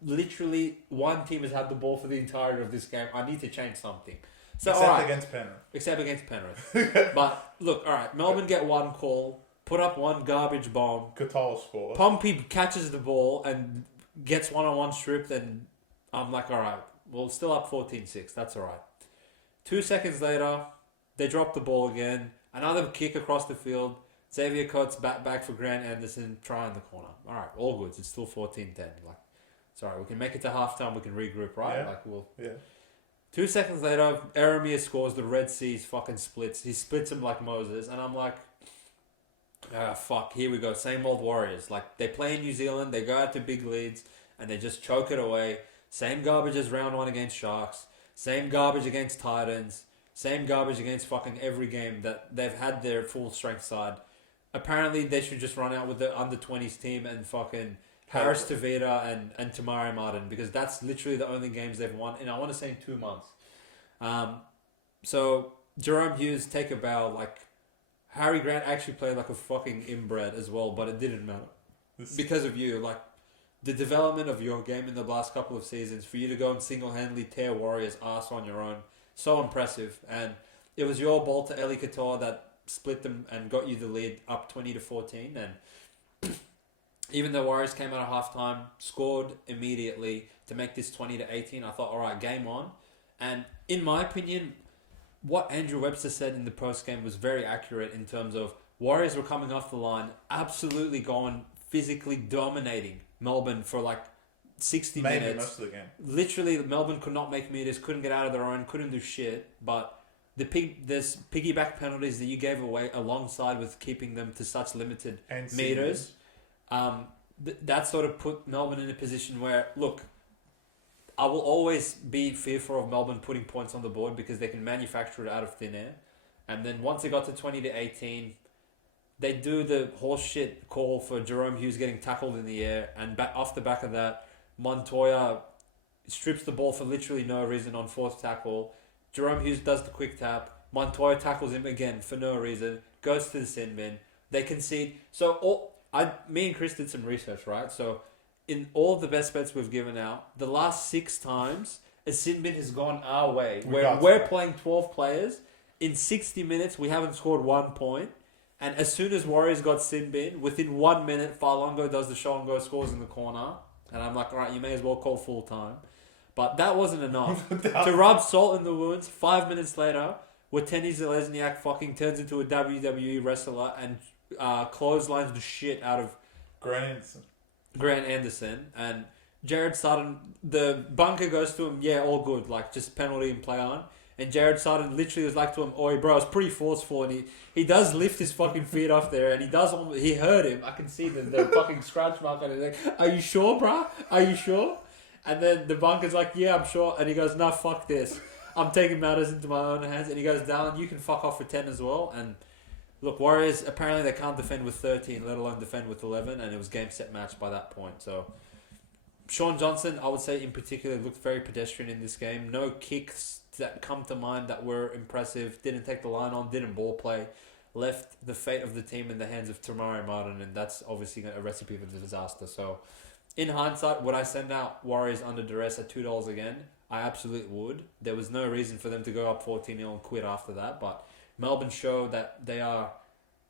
literally one team has had the ball for the entirety of this game. I need to change something. So, Against Penrith. Except against Penrith. But look, all right, Melbourne get one call, put up one garbage bomb. Katoa scores. Pompey catches the ball and gets one-on-one stripped, and I'm like, all right, well, still up 14-6. That's all right. 2 seconds later, they drop the ball again. Another kick across the field. Xavier Coates back for Grant Anderson. Try in the corner. All right, all good. It's still 14-10. Like, sorry, we can make it to halftime. We can regroup, right? Yeah. Like, we'll. Yeah. 2 seconds later, Aramir scores. The Red Seas fucking splits. He splits him like Moses, and I'm like, fuck. Here we go. Same old Warriors. Like they play in New Zealand. They go out to big leads, and they just choke it away. Same garbage as round 1 against Sharks. Same garbage against Titans. Same garbage against fucking every game that they've had their full strength side. Apparently, they should just run out with the under-20s team and fucking Harris Tavita and Tamari Martin because that's literally the only games they've won in, I want to say, in 2 months. So, Jerome Hughes, take a bow. Like, Harry Grant actually played like a fucking inbred as well, but it didn't matter. Because of you. Like, the development of your game in the last couple of seasons, for you to go and single-handedly tear Warriors' ass on your own, so impressive. And it was your ball to Eli Katoa that split them and got you the lead up 20-14. And even though Warriors came out of halftime, scored immediately to make this 20-18, I thought, all right, game on. And in my opinion, what Andrew Webster said in the post-game was very accurate in terms of Warriors were coming off the line, absolutely going, physically dominating Melbourne for like 60 Maybe minutes. most of the game. Literally, Melbourne could not make meters, couldn't get out of their own, couldn't do shit. But there's piggyback penalties that you gave away alongside with keeping them to such limited meters. That sort of put Melbourne in a position where, look, I will always be fearful of Melbourne putting points on the board because they can manufacture it out of thin air. And then once it got to 20-18, they do the horseshit call for Jerome Hughes getting tackled in the air. And off the back of that, Montoya strips the ball for literally no reason on 4th tackle. Jerome Hughes does the quick tap. Montoya tackles him again for no reason. Goes to the sin bin. They concede. So me and Chris did some research, right? So in all the best bets we've given out, the last 6 times a sin bin has gone our way. We're playing 12 players. In 60 minutes, we haven't scored 1 point. And as soon as Warriors got sin bin, within 1 minute, Farlongo does the show and go scores in the corner. And I'm like, all right, you may as well call full time. But that wasn't enough. To rub salt in the wounds, 5 minutes later, Wateni Zelezniak fucking turns into a WWE wrestler and clotheslines the shit out of Grant Anderson, and Jared Sutton, the bunker goes to him, yeah, all good, like just penalty and play on. And Jared Sutton literally was like to him, oi bro, it's pretty forceful, and he does lift his fucking feet off there, and he hurt him. I can see the fucking scratch mark on his leg. Are you sure, bro? Are you sure? And then the bunker's like, yeah, I'm sure. And he goes, no, fuck this. I'm taking matters into my own hands. And he goes, Dallin, you can fuck off for 10 as well. And look, Warriors, apparently they can't defend with 13, let alone defend with 11, and it was game, set, match by that point. So Sean Johnson, I would say in particular, looked very pedestrian in this game. No kicks that come to mind that were impressive. Didn't take the line on, didn't ball play. Left the fate of the team in the hands of Tamari Martin, and that's obviously a recipe for disaster. So in hindsight, would I send out Warriors under duress at $2 again? I absolutely would. There was no reason for them to go up 14-0 and quit after that, but Melbourne showed that they are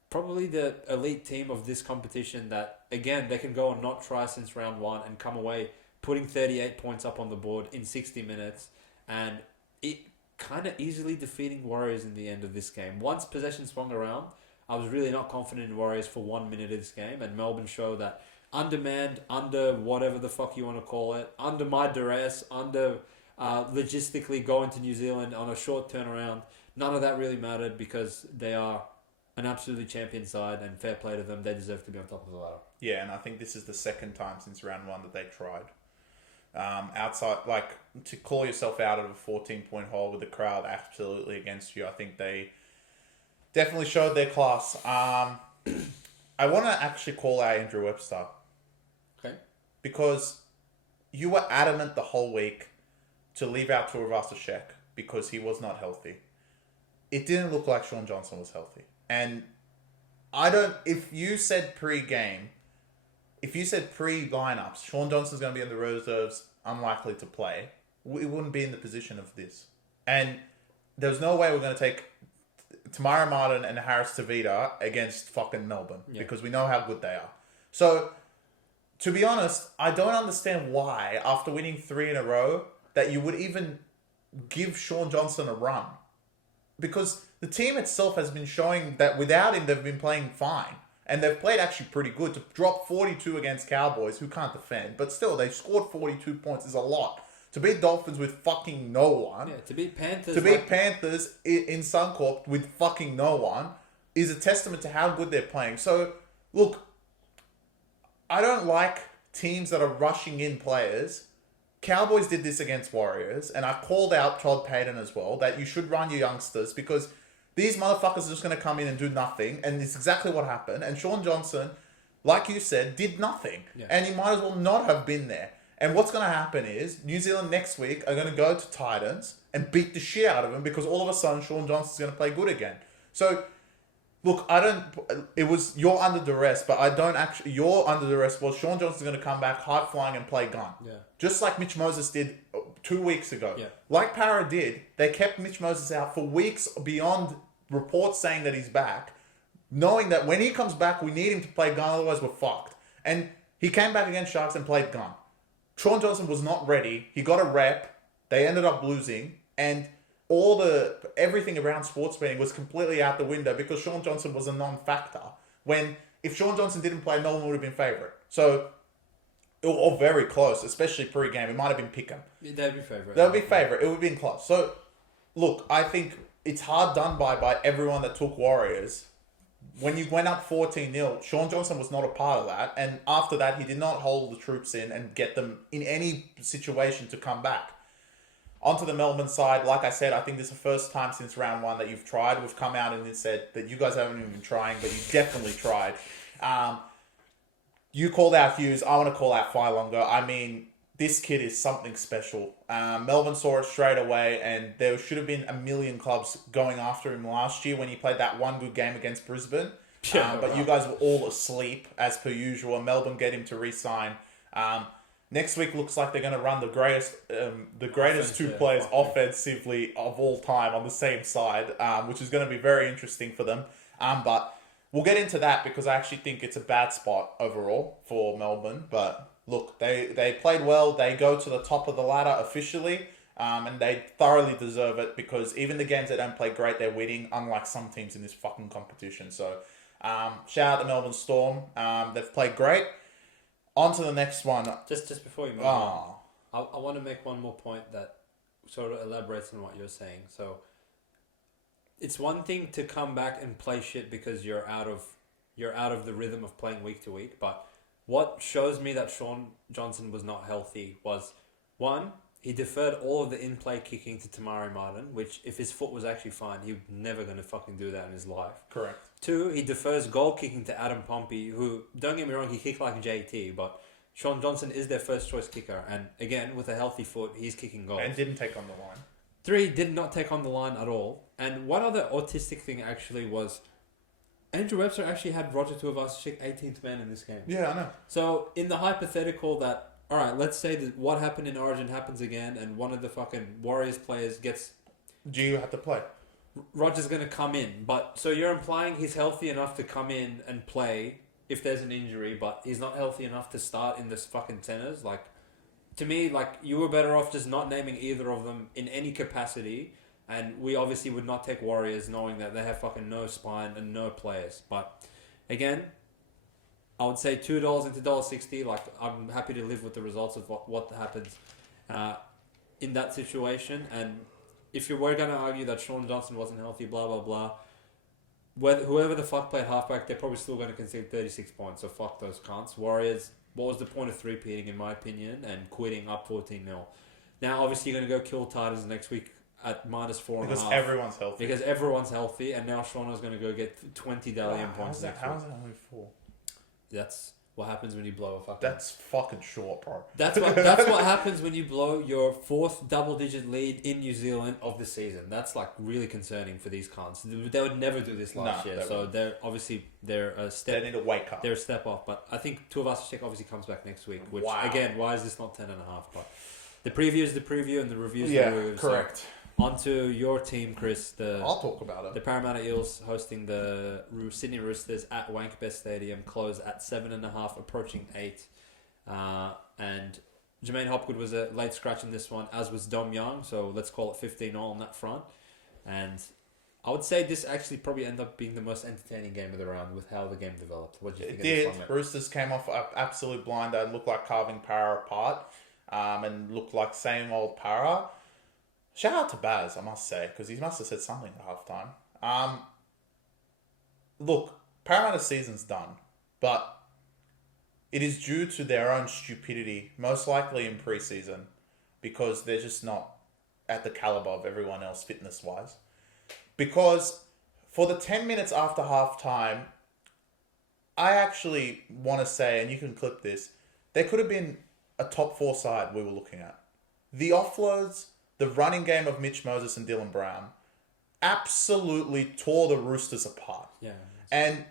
probably the elite team of this competition, that, again, they can go and not try since round one and come away putting 38 points up on the board in 60 minutes and it kind of easily defeating Warriors in the end of this game. Once possession swung around, I was really not confident in Warriors for 1 minute of this game, and Melbourne showed that undermanned, under whatever the fuck you want to call it, under my duress, under logistically going to New Zealand on a short turnaround, none of that really mattered because they are an absolutely champion side, and fair play to them. They deserve to be on top of the ladder. Yeah, and I think this is the second time since round one that they tried. Outside, like, to call yourself out of a 14-point hole with the crowd absolutely against you, I think they definitely showed their class. I want to actually call out Andrew Webster. Okay. Because you were adamant the whole week to leave out Tuivasa-Sheck because he was not healthy. It didn't look like Sean Johnson was healthy. And if you said pre-game, if you said pre-lineups, Sean Johnson's going to be in the reserves, unlikely to play, we wouldn't be in the position of this. And there's no way we're going to take Tamara Martin and Harris Tavita against fucking Melbourne because we know how good they are. So, to be honest, I don't understand why, after winning 3 in a row, that you would even give Sean Johnson a run. Because the team itself has been showing that without him, they've been playing fine. And they've played actually pretty good. To drop 42 against Cowboys, who can't defend, but still, they scored 42 points is a lot. To beat Dolphins with fucking no one. Yeah, to beat Panthers. To beat Panthers in Suncorp with fucking no one is a testament to how good they're playing. So, look, I don't like teams that are rushing in players. Cowboys did this against Warriors, and I called out Todd Payton as well, that you should run your youngsters because these motherfuckers are just going to come in and do nothing, and it's exactly what happened. And Sean Johnson, like you said, did nothing. Yeah. And he might as well not have been there. And what's going to happen is New Zealand next week are going to go to Titans and beat the shit out of them because all of a sudden Sean Johnson's going to play good again. So, look, it was you're under duress, but I don't actually, you're under duress. Well, Sean Johnson's going to come back hard flying and play gun. Yeah. Just like Mitch Moses did 2 weeks ago. Yeah. Like Para did, they kept Mitch Moses out for weeks beyond reports saying that he's back, knowing that when he comes back, we need him to play gun, otherwise we're fucked. And he came back against Sharks and played gun. Sean Johnson was not ready. He got a rep. They ended up losing. And everything around sports betting was completely out the window because Sean Johnson was a non-factor. When if Sean Johnson didn't play, Melbourne would have been favourite. So, or very close, especially pre-game. It might have been Pickham. They'd be favourite. They'd be favourite. It would have been close. So, look, I think it's hard done by everyone that took Warriors. When you went up 14-0, Sean Johnson was not a part of that. And after that, he did not hold the troops in and get them in any situation to come back. Onto the Melbourne side, like I said, I think this is the first time since round one that you've tried. We've come out and said that you guys haven't even been trying, but you definitely tried. You called out Hughes. I want to call out Fylonga. I mean, this kid is something special. Melbourne saw it straight away, and there should have been a million clubs going after him last year when he played that one good game against Brisbane. But you guys were all asleep, as per usual, and Melbourne get him to re-sign. Next week looks like they're going to run the greatest two players offensively of all time on the same side, which is going to be very interesting for them. But we'll get into that because I actually think it's a bad spot overall for Melbourne. But look, they played well. They go to the top of the ladder officially, and they thoroughly deserve it because even the games they don't play great, they're winning, unlike some teams in this fucking competition. So Shout out to Melbourne Storm. They've played great. On to the next one. Just before you move on, I want to make one more point that sort of elaborates on what you're saying. So, it's one thing to come back and play shit because you're out of the rhythm of playing week to week. But what shows me that Sean Johnson was not healthy was, one, he deferred all of the in-play kicking to Tamari Martin, which if his foot was actually fine, he was never going to fucking do that in his life. Correct. Two, he defers goal kicking to Adam Pompey, who, don't get me wrong, he kicked like JT, but Sean Johnson is their first choice kicker. And again, with a healthy foot, he's kicking goals. And didn't take on the line. Three, did not take on the line at all. And one other autistic thing actually was, Andrew Webster actually had Roger Tuivasa-Sheck 18th man in this game. Yeah, I know. So, in the hypothetical that, alright, let's say that what happened in Origin happens again and one of the fucking Warriors players gets... Do you have to play? Roger's going to come in. But so you're implying he's healthy enough to come in and play if there's an injury, but he's not healthy enough to start in this fucking centers? Like, to me, like, you were better off just not naming either of them in any capacity. And we obviously would not take Warriors knowing that they have fucking no spine and no players. But again, I would say $2 into $1.60. Like, I'm happy to live with the results of what happens in that situation. And if you were going to argue that Sean Johnson wasn't healthy, blah, blah, blah, whoever the fuck played halfback, they're probably still going to concede 36 points. So fuck those cunts. Warriors, what was the point of three-peating, in my opinion, and quitting up 14-0? Now, obviously, you're going to go kill Titans next week at -4.5. Because everyone's healthy. Because everyone's healthy, and now Shauno's going to go get 20 Dalian points next week. How is that only 4? That's what happens when you blow a fucking... That's fucking short, bro. That's what happens when you blow your 4th double-digit lead in New Zealand of the season. That's like really concerning for these cunts. They would never do this last year, so they're a step. They need to wake up. They're a step off, but I think Tuivasa-Sheck obviously comes back next week. Which again, why is this not 10.5? But the preview is the preview, and the review is the review. Correct. So, onto your team, Chris. I'll talk about it. The Parramatta Eels hosting the Sydney Roosters at Wankbest Stadium, close at 7.5, approaching 8. And Jermaine Hopgood was a late scratch in this one, as was Dom Young, so let's call it 15-0 on that front. And I would say this actually probably ended up being the most entertaining game of the round with how the game developed. What did you think of it? Roosters came off an absolute blinder and looked like carving Para apart, and looked like same old Para. Shout out to Baz, I must say, because he must have said something at halftime. Look, Parramatta's season's done, but it is due to their own stupidity, most likely in preseason, because they're just not at the caliber of everyone else fitness-wise. Because for the 10 minutes after halftime, I actually want to say, and you can clip this, there could have been a top 4 side we were looking at. The offloads, the running game of Mitch Moses and Dylan Brown absolutely tore the Roosters apart. Yeah. And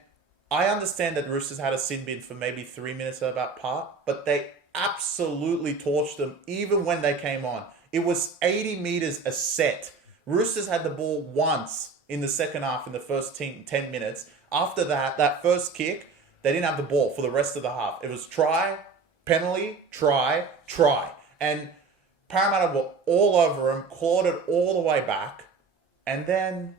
I understand that Roosters had a sin bin for maybe 3 minutes of that part, but they absolutely torched them even when they came on. It was 80 meters a set. Roosters had the ball once in the second half in the first 10 minutes. After that first kick, they didn't have the ball for the rest of the half. It was try, penalty, try. And Parramatta were all over him, clawed it all the way back. And then,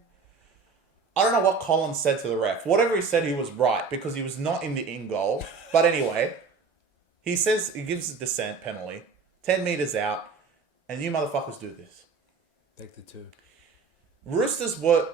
I don't know what Collins said to the ref. Whatever he said, he was right, because he was not in the in goal. But anyway, he gives a descent penalty, 10 meters out, and you motherfuckers do this. Take the 2. Roosters were,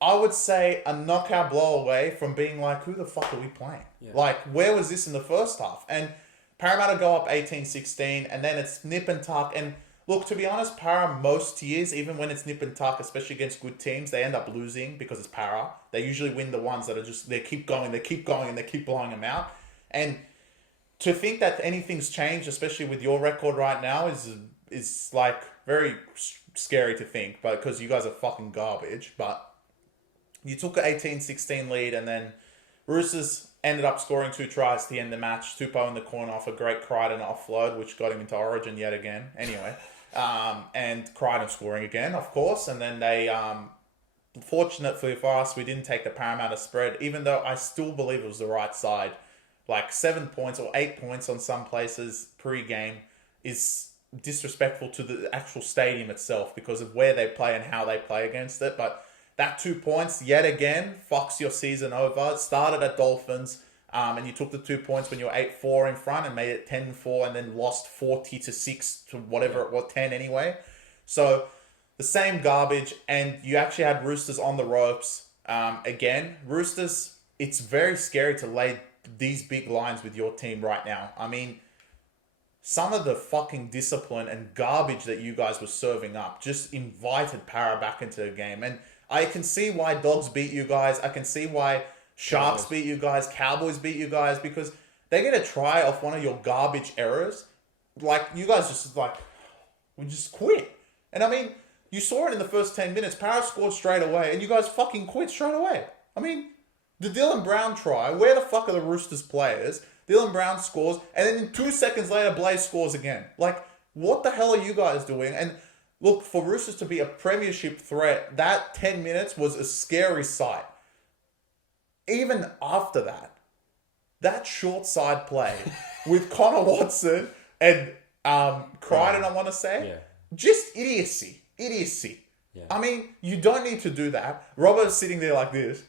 I would say, a knockout blow away from being like, who the fuck are we playing? Yeah. Like, where was this in the first half? And Parramatta go up 18-16, and then it's nip and tuck. And look, to be honest, Para most years, even when it's nip and tuck, especially against good teams, they end up losing because it's Para. They usually win the ones that are just, they keep going, and they keep blowing them out. And to think that anything's changed, especially with your record right now, is like very scary to think, but because you guys are fucking garbage. But you took an 18-16 lead, and then Roosters ended up scoring 2 tries to end the match. Tupou in the corner off a great Crichton offload, which got him into Origin yet again. Anyway, and Crichton scoring again, of course. And then they, fortunately for us, we didn't take the Parramatta spread, even though I still believe it was the right side. Like 7 points or 8 points on some places pre-game is disrespectful to the actual stadium itself because of where they play and how they play against it. But that 2 points, yet again, fucks your season over. It started at Dolphins, and you took the 2 points when you were 8-4 in front and made it 10-4 and then lost 40-6 to whatever it was, 10 anyway. So the same garbage, and you actually had Roosters on the ropes. Again, Roosters, it's very scary to lay these big lines with your team right now. I mean, some of the fucking discipline and garbage that you guys were serving up just invited Para back into the game. And I can see why Dogs beat you guys. I can see why Sharks beat you guys, Cowboys beat you guys, because they get a try off one of your garbage errors. Like, you guys just we just quit. And I mean, you saw it in the first 10 minutes. Para scored straight away, and you guys fucking quit straight away. I mean, the Dylan Brown try, where the fuck are the Roosters players? Dylan Brown scores, and then 2 seconds later, Blaze scores again. Like, what the hell are you guys doing? And look, for Roosters to be a premiership threat, that 10 minutes was a scary sight. Even after that short side play with Connor Watson and Crichton, I want to say, just idiocy. Yeah. I mean, you don't need to do that. Robert's sitting there like this.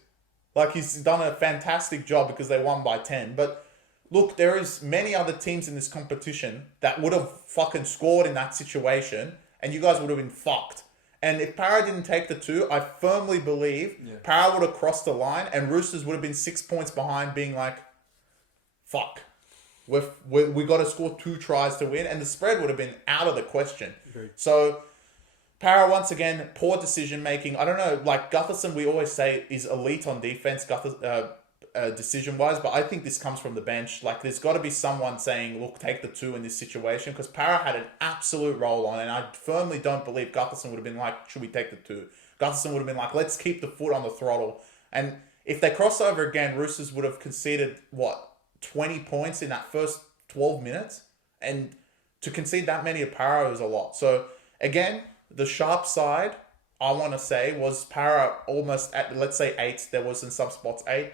Like, he's done a fantastic job because they won by 10. But look, there is many other teams in this competition that would have fucking scored in that situation, and you guys would have been fucked. And if Para didn't take the 2, I firmly believe Para would have crossed the line, and Roosters would have been 6 points behind, being like, fuck. We got to score 2 tries to win, and the spread would have been out of the question. Agreed. So Para, once again, poor decision making. I don't know, like Gutherson, we always say is elite on defense, decision wise, but I think this comes from the bench. Like, there's got to be someone saying, look, take the 2 in this situation, because Para had an absolute roll on, and I firmly don't believe Gutherson would have been like, should we take the 2? Gutherson would have been like, let's keep the foot on the throttle. And if they cross over again, Roosters would have conceded 20 points in that first 12 minutes, and to concede that many of Para is a lot. So again, the sharp side, I want to say, was Para almost at, let's say 8. There was in some spots 8.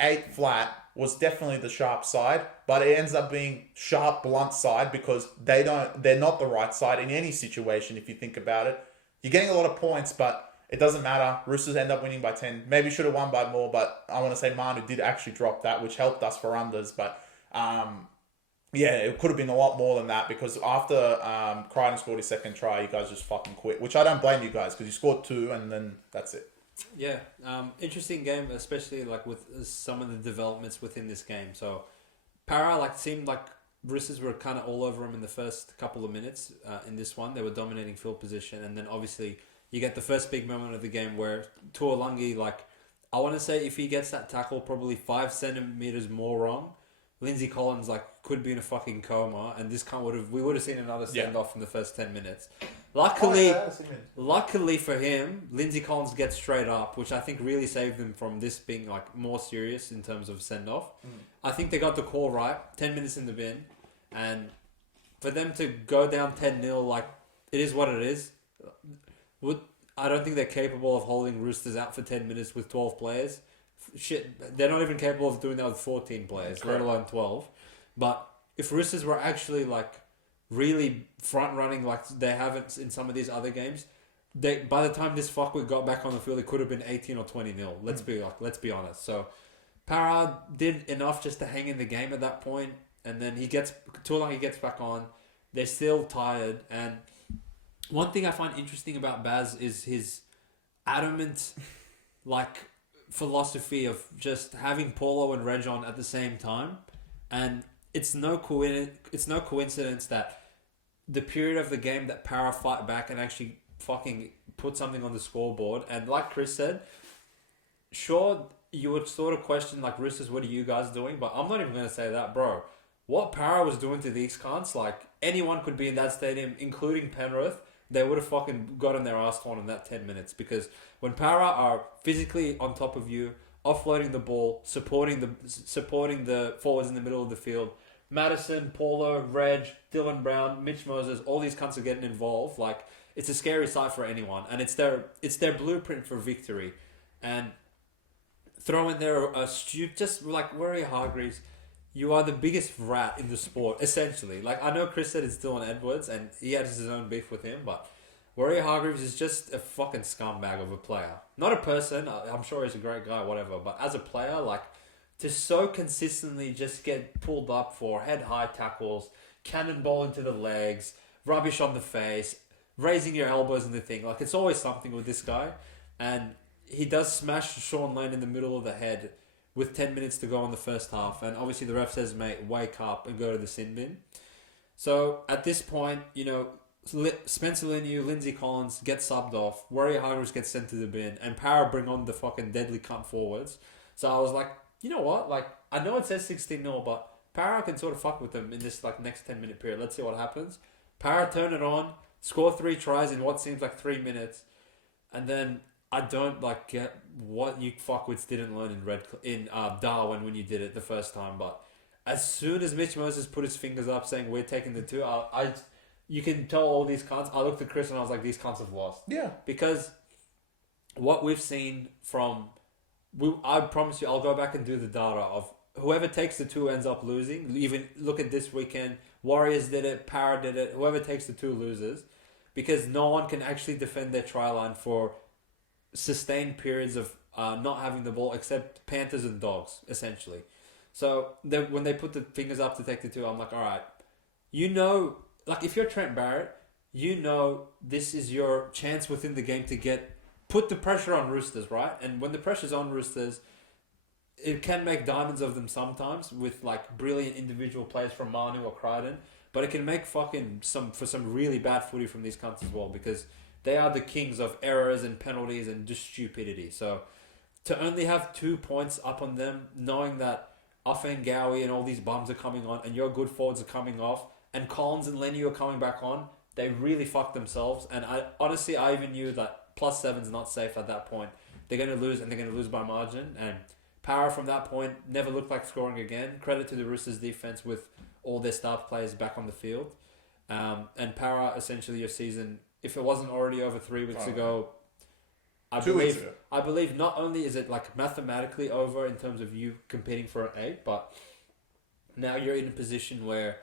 8 flat was definitely the sharp side, but it ends up being sharp, blunt side, because they're not the right side in any situation. If you think about it, you're getting a lot of points, but it doesn't matter. Roosters end up winning by 10. Maybe should have won by more, but I want to say Manu did actually drop that, which helped us for unders. But it could have been a lot more than that, because after Crichton scored his second try, you guys just fucking quit, which I don't blame you guys, because you scored 2 and then that's it. Yeah, interesting game, especially like with some of the developments within this game. So Para seemed like Roosters were kind of all over him in the first couple of minutes. In this one, they were dominating field position, and then obviously you get the first big moment of the game where Tuolangi, I want to say if he gets that tackle probably 5 centimeters more wrong, Lindsay Collins could be in a fucking coma, and we would have seen another standoff in the first 10 minutes. Luckily for him, Lindsay Collins gets straight up, which I think really saved them from this being more serious in terms of send off. I think they got the call right. 10 minutes in the bin, and for them to go down 10-0, it is what it is. I don't think they're capable of holding Roosters out for 10 minutes with 12 players. Shit, they're not even capable of doing that with 14 players, let alone 12. But if Roosters were actually really front running like they haven't in some of these other games, by the time this fucker got back on the field, it could have been 18 or 20-0. Let's be honest. So Para did enough just to hang in the game at that point, and then he gets back on. They're still tired, and one thing I find interesting about Baz is his adamant philosophy of just having Paulo and Reg on at the same time, and it's no coincidence that the period of the game that Para fight back and actually fucking put something on the scoreboard, and like Chris said, sure, you would sort of question Roosters, what are you guys doing? But I'm not even going to say that, bro. What Para was doing to these cunts, anyone could be in that stadium, including Penrith, they would have fucking gotten their ass torn in that 10 minutes, because when Para are physically on top of you, offloading the ball, supporting the forwards in the middle of the field, Madison, Paulo, Reg, Dylan Brown, Mitch Moses, all these cunts are getting involved. It's a scary sight for anyone, and it's their blueprint for victory. And throw in there a just Rory Hargreaves, you are the biggest rat in the sport, essentially. I know Chris said it's Dylan Edwards, and he has his own beef with him, but Warrior-Hargreaves is just a fucking scumbag of a player. Not a person. I'm sure he's a great guy, whatever. But as a player, like, to so consistently just get pulled up for head-high tackles, cannonball into the legs, rubbish on the face, raising your elbows in the thing. Like, it's always something with this guy. And he does smash Sean Lane in the middle of the head with 10 minutes to go in the first half. And obviously the ref says, mate, wake up and go to the sin bin. So at this point, you know, Spencer Leniu, Lindsay Collins get subbed off, Warrior-Hargreaves gets sent to the bin, and Para bring on the fucking deadly cunt forwards. So I was like, you know what? Like, I know it says 16-0, but Para can sort of fuck with them in this like next 10-minute period. Let's see what happens. Para turn it on, score 3 tries in what seems like 3 minutes, and then I don't like get what you fuckwits didn't learn in Darwin when you did it the first time. But as soon as Mitch Moses put his fingers up saying we're taking the 2, you can tell all these cunts. I looked at Chris and I was like, these cunts have lost. Yeah. Because what we've seen from... I promise you, I'll go back and do the data of whoever takes the 2 ends up losing. Even look at this weekend. Warriors did it. Para did it. Whoever takes the 2 loses. Because no one can actually defend their try line for sustained periods of not having the ball except Panthers and Dogs, essentially. So when they put the fingers up to take the 2, I'm like, all right. You know... Like, if you're Trent Barrett, you know this is your chance within the game to put the pressure on Roosters, right? And when the pressure's on Roosters, it can make diamonds of them sometimes with, like, brilliant individual plays from Manu or Crichton. But it can make fucking some really bad footy from these cunts as well, because they are the kings of errors and penalties and just stupidity. So, to only have 2 points up on them, knowing that Afen Gowie and all these bums are coming on and your good forwards are coming off, and Collins and Leniu are coming back on, they really fucked themselves. And I even knew that +7's not safe at that point. They're going to lose, and they're going to lose by margin. And Para from that point never looked like scoring again. Credit to the Roosters defense with all their star players back on the field. And Para, essentially your season, if it wasn't already over 3 weeks ago, I believe not only is it like mathematically over in terms of you competing for an 8, but now you're in a position where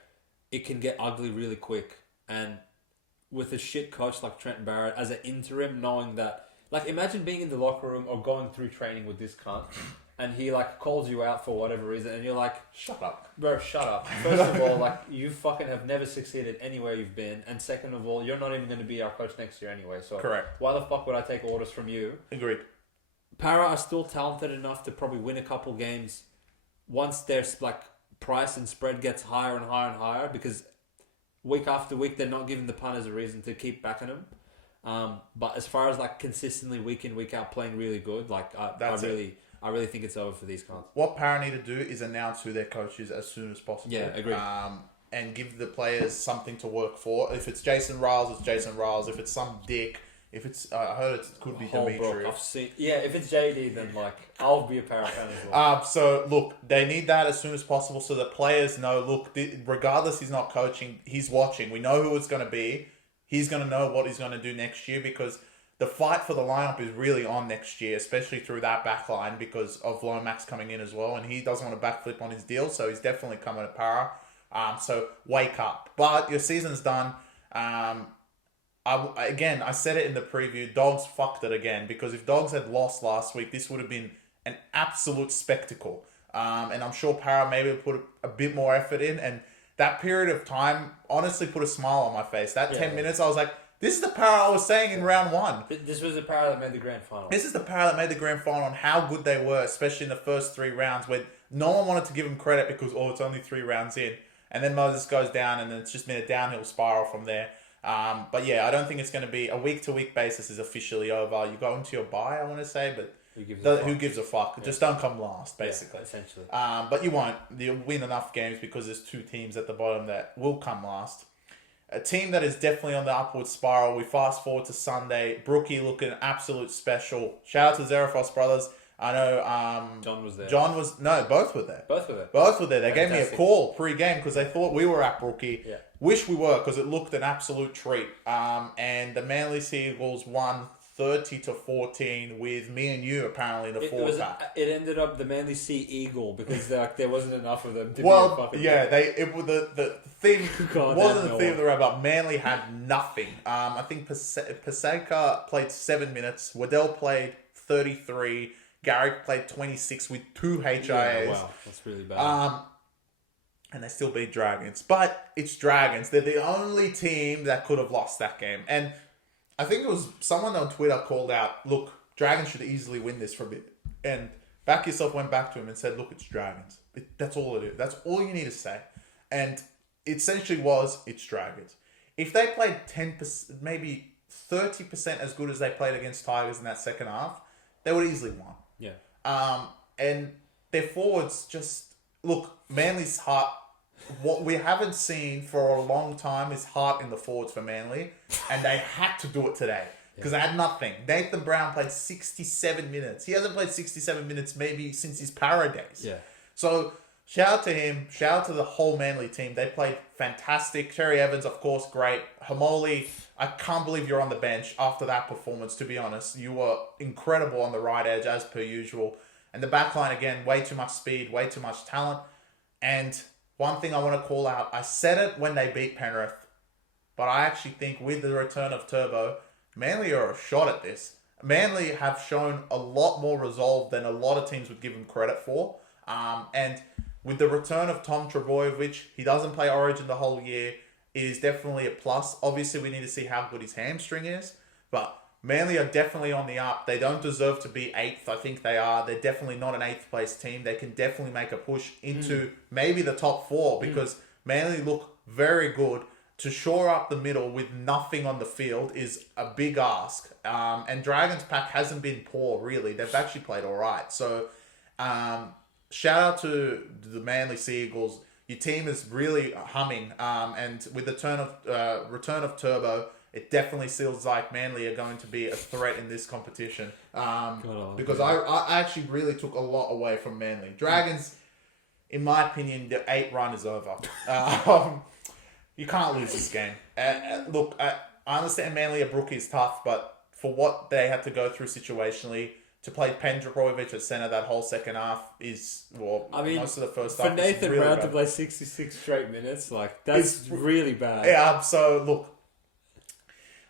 it can get ugly really quick. And with a shit coach like Trent Barrett as an interim, knowing that, like, imagine being in the locker room or going through training with this cunt, and he like calls you out for whatever reason, and you're like, shut up, bro, shut up. First of all, like, you fucking have never succeeded anywhere you've been, and second of all, you're not even going to be our coach next year anyway. So correct. Why the fuck would I take orders from you? Agreed. Para are still talented enough to probably win a couple games once their like price and spread gets higher and higher and higher, because week after week they're not giving the punters a reason to keep backing them. But as far as like consistently week in week out playing really good, like I really think it's over for these guys. What Para need to do is announce who their coach is as soon as possible. Yeah, agreed. And give the players something to work for. If it's Jason Riles, it's Jason Riles. If it's some dick, if it's I heard it could be Dimitri. If it's JD, then like I'll be a Para fan as well. So look, they need that as soon as possible, so the players know. Look, regardless, he's not coaching. He's watching. We know who it's going to be. He's going to know what he's going to do next year, because the fight for the lineup is really on next year, especially through that back line because of Lomax coming in as well, and he doesn't want to backflip on his deal, so he's definitely coming to Para. So wake up. But your season's done. I said it in the preview, Dogs fucked it again, because if Dogs had lost last week, this would have been an absolute spectacle. And I'm sure Para maybe put a bit more effort in, and that period of time honestly put a smile on my face. That 10 minutes, I was like, this is the Para I was saying in round 1. This was the Para that made the grand final. This is the Para that made the grand final, on how good they were, especially in the first 3 rounds, where no one wanted to give them credit because, it's only 3 rounds in. And then Moses goes down, and then it's just been a downhill spiral from there. But yeah, I don't think it's going to be a week-to-week basis is officially over. You go into your bye, I want to say, but who gives a fuck? Yeah. Just don't come last, basically. Yeah, essentially. But you won't. You'll win enough games because there's 2 teams at the bottom that will come last. A team that is definitely on the upward spiral. We fast forward to Sunday. Brookie looking absolute special. Shout out to Zerafos brothers. I know John was there. Both were there. Both were there. They gave me a call pre-game because they thought we were at Brookie. Yeah. Wish we were, because it looked an absolute treat. And the Manly Sea Eagles won 30-14 with me and you apparently in the forward pack. It ended up the Manly Sea Eagle because there wasn't enough of them to be a fucking... Yeah, the theme wasn't the theme of the round, but Manly had nothing. I think Paseka played 7 minutes. Waddell played 33. Garrick played 26 with 2 HIAs. Yeah, wow, that's really bad. And they still beat Dragons. But it's Dragons. They're the only team that could have lost that game. And I think it was someone on Twitter called out, look, Dragons should easily win this for a bit. And BackYourself went back to him and said, look, it's Dragons. That's all it is. That's all you need to say. And it essentially was, it's Dragons. If they played 10%, maybe 30% as good as they played against Tigers in that second half, they would easily won. Yeah. And their forwards just... Look, Manly's heart... What we haven't seen for a long time is heart in the forwards for Manly. And they had to do it today. Because they had nothing. Nathan Brown played 67 minutes. He hasn't played 67 minutes maybe since his para days. Yeah. So, shout out to him. Shout out to the whole Manly team. They played fantastic. Cherry Evans, of course, great. Hamoli, I can't believe you're on the bench after that performance, to be honest. You were incredible on the right edge, as per usual. And the back line, again, way too much speed, way too much talent. And one thing I want to call out, I said it when they beat Penrith, but I actually think with the return of Turbo, Manly are a shot at this. Manly have shown a lot more resolve than a lot of teams would give them credit for. And with the return of Tom Trbojevic, he doesn't play Origin the whole year. It is definitely a plus. Obviously, we need to see how good his hamstring is. But Manly are definitely on the up. They don't deserve to be 8th. I think they are. They're definitely not an 8th place team. They can definitely make a push into maybe the top 4 because Manly look very good. To shore up the middle with nothing on the field is a big ask. And Dragons pack hasn't been poor, really. They've actually played all right. So, shout out to the Manly Sea Eagles. Your team is really humming. And with the return of Turbo, it definitely feels like Manly are going to be a threat in this competition. Because I actually really took a lot away from Manly. Dragons, in my opinion, the 8 run is over. You can't lose this game. Look, I understand Manly at Brookie is tough, but for what they had to go through situationally, to play Pendrovic at centre that whole second half is, most of the first half. For Nathan really Brown bad. to play 66 straight minutes, that's really bad. Yeah, so look,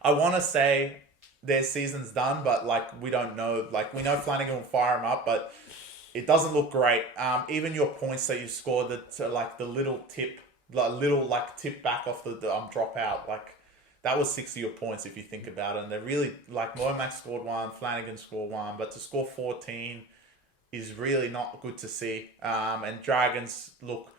I want to say their season's done, but we don't know. We know Flanagan will fire him up, but it doesn't look great. Even your points that you scored, the little tip, tip back off the drop out, that was 6 of your points if you think about it. And they're really, Momax scored 1, Flanagan scored 1, but to score 14 is really not good to see. And Dragons, look,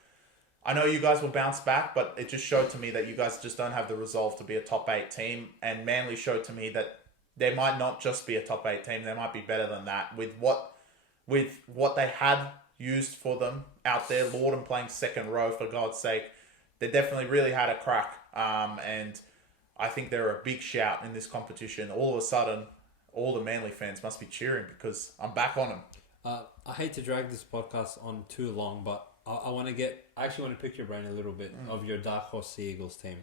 I know you guys will bounce back, but it just showed to me that you guys just don't have the resolve to be a top 8 team. And Manly showed to me that they might not just be a top 8 team, they might be better than that. With what they had used for them out there, Lorden playing second row, for God's sake, they definitely really had a crack. And I think they're a big shout in this competition. All of a sudden, all the Manly fans must be cheering because I'm back on them. I hate to drag this podcast on too long, but I actually want to pick your brain a little bit of your Dark Horse Sea Eagles team.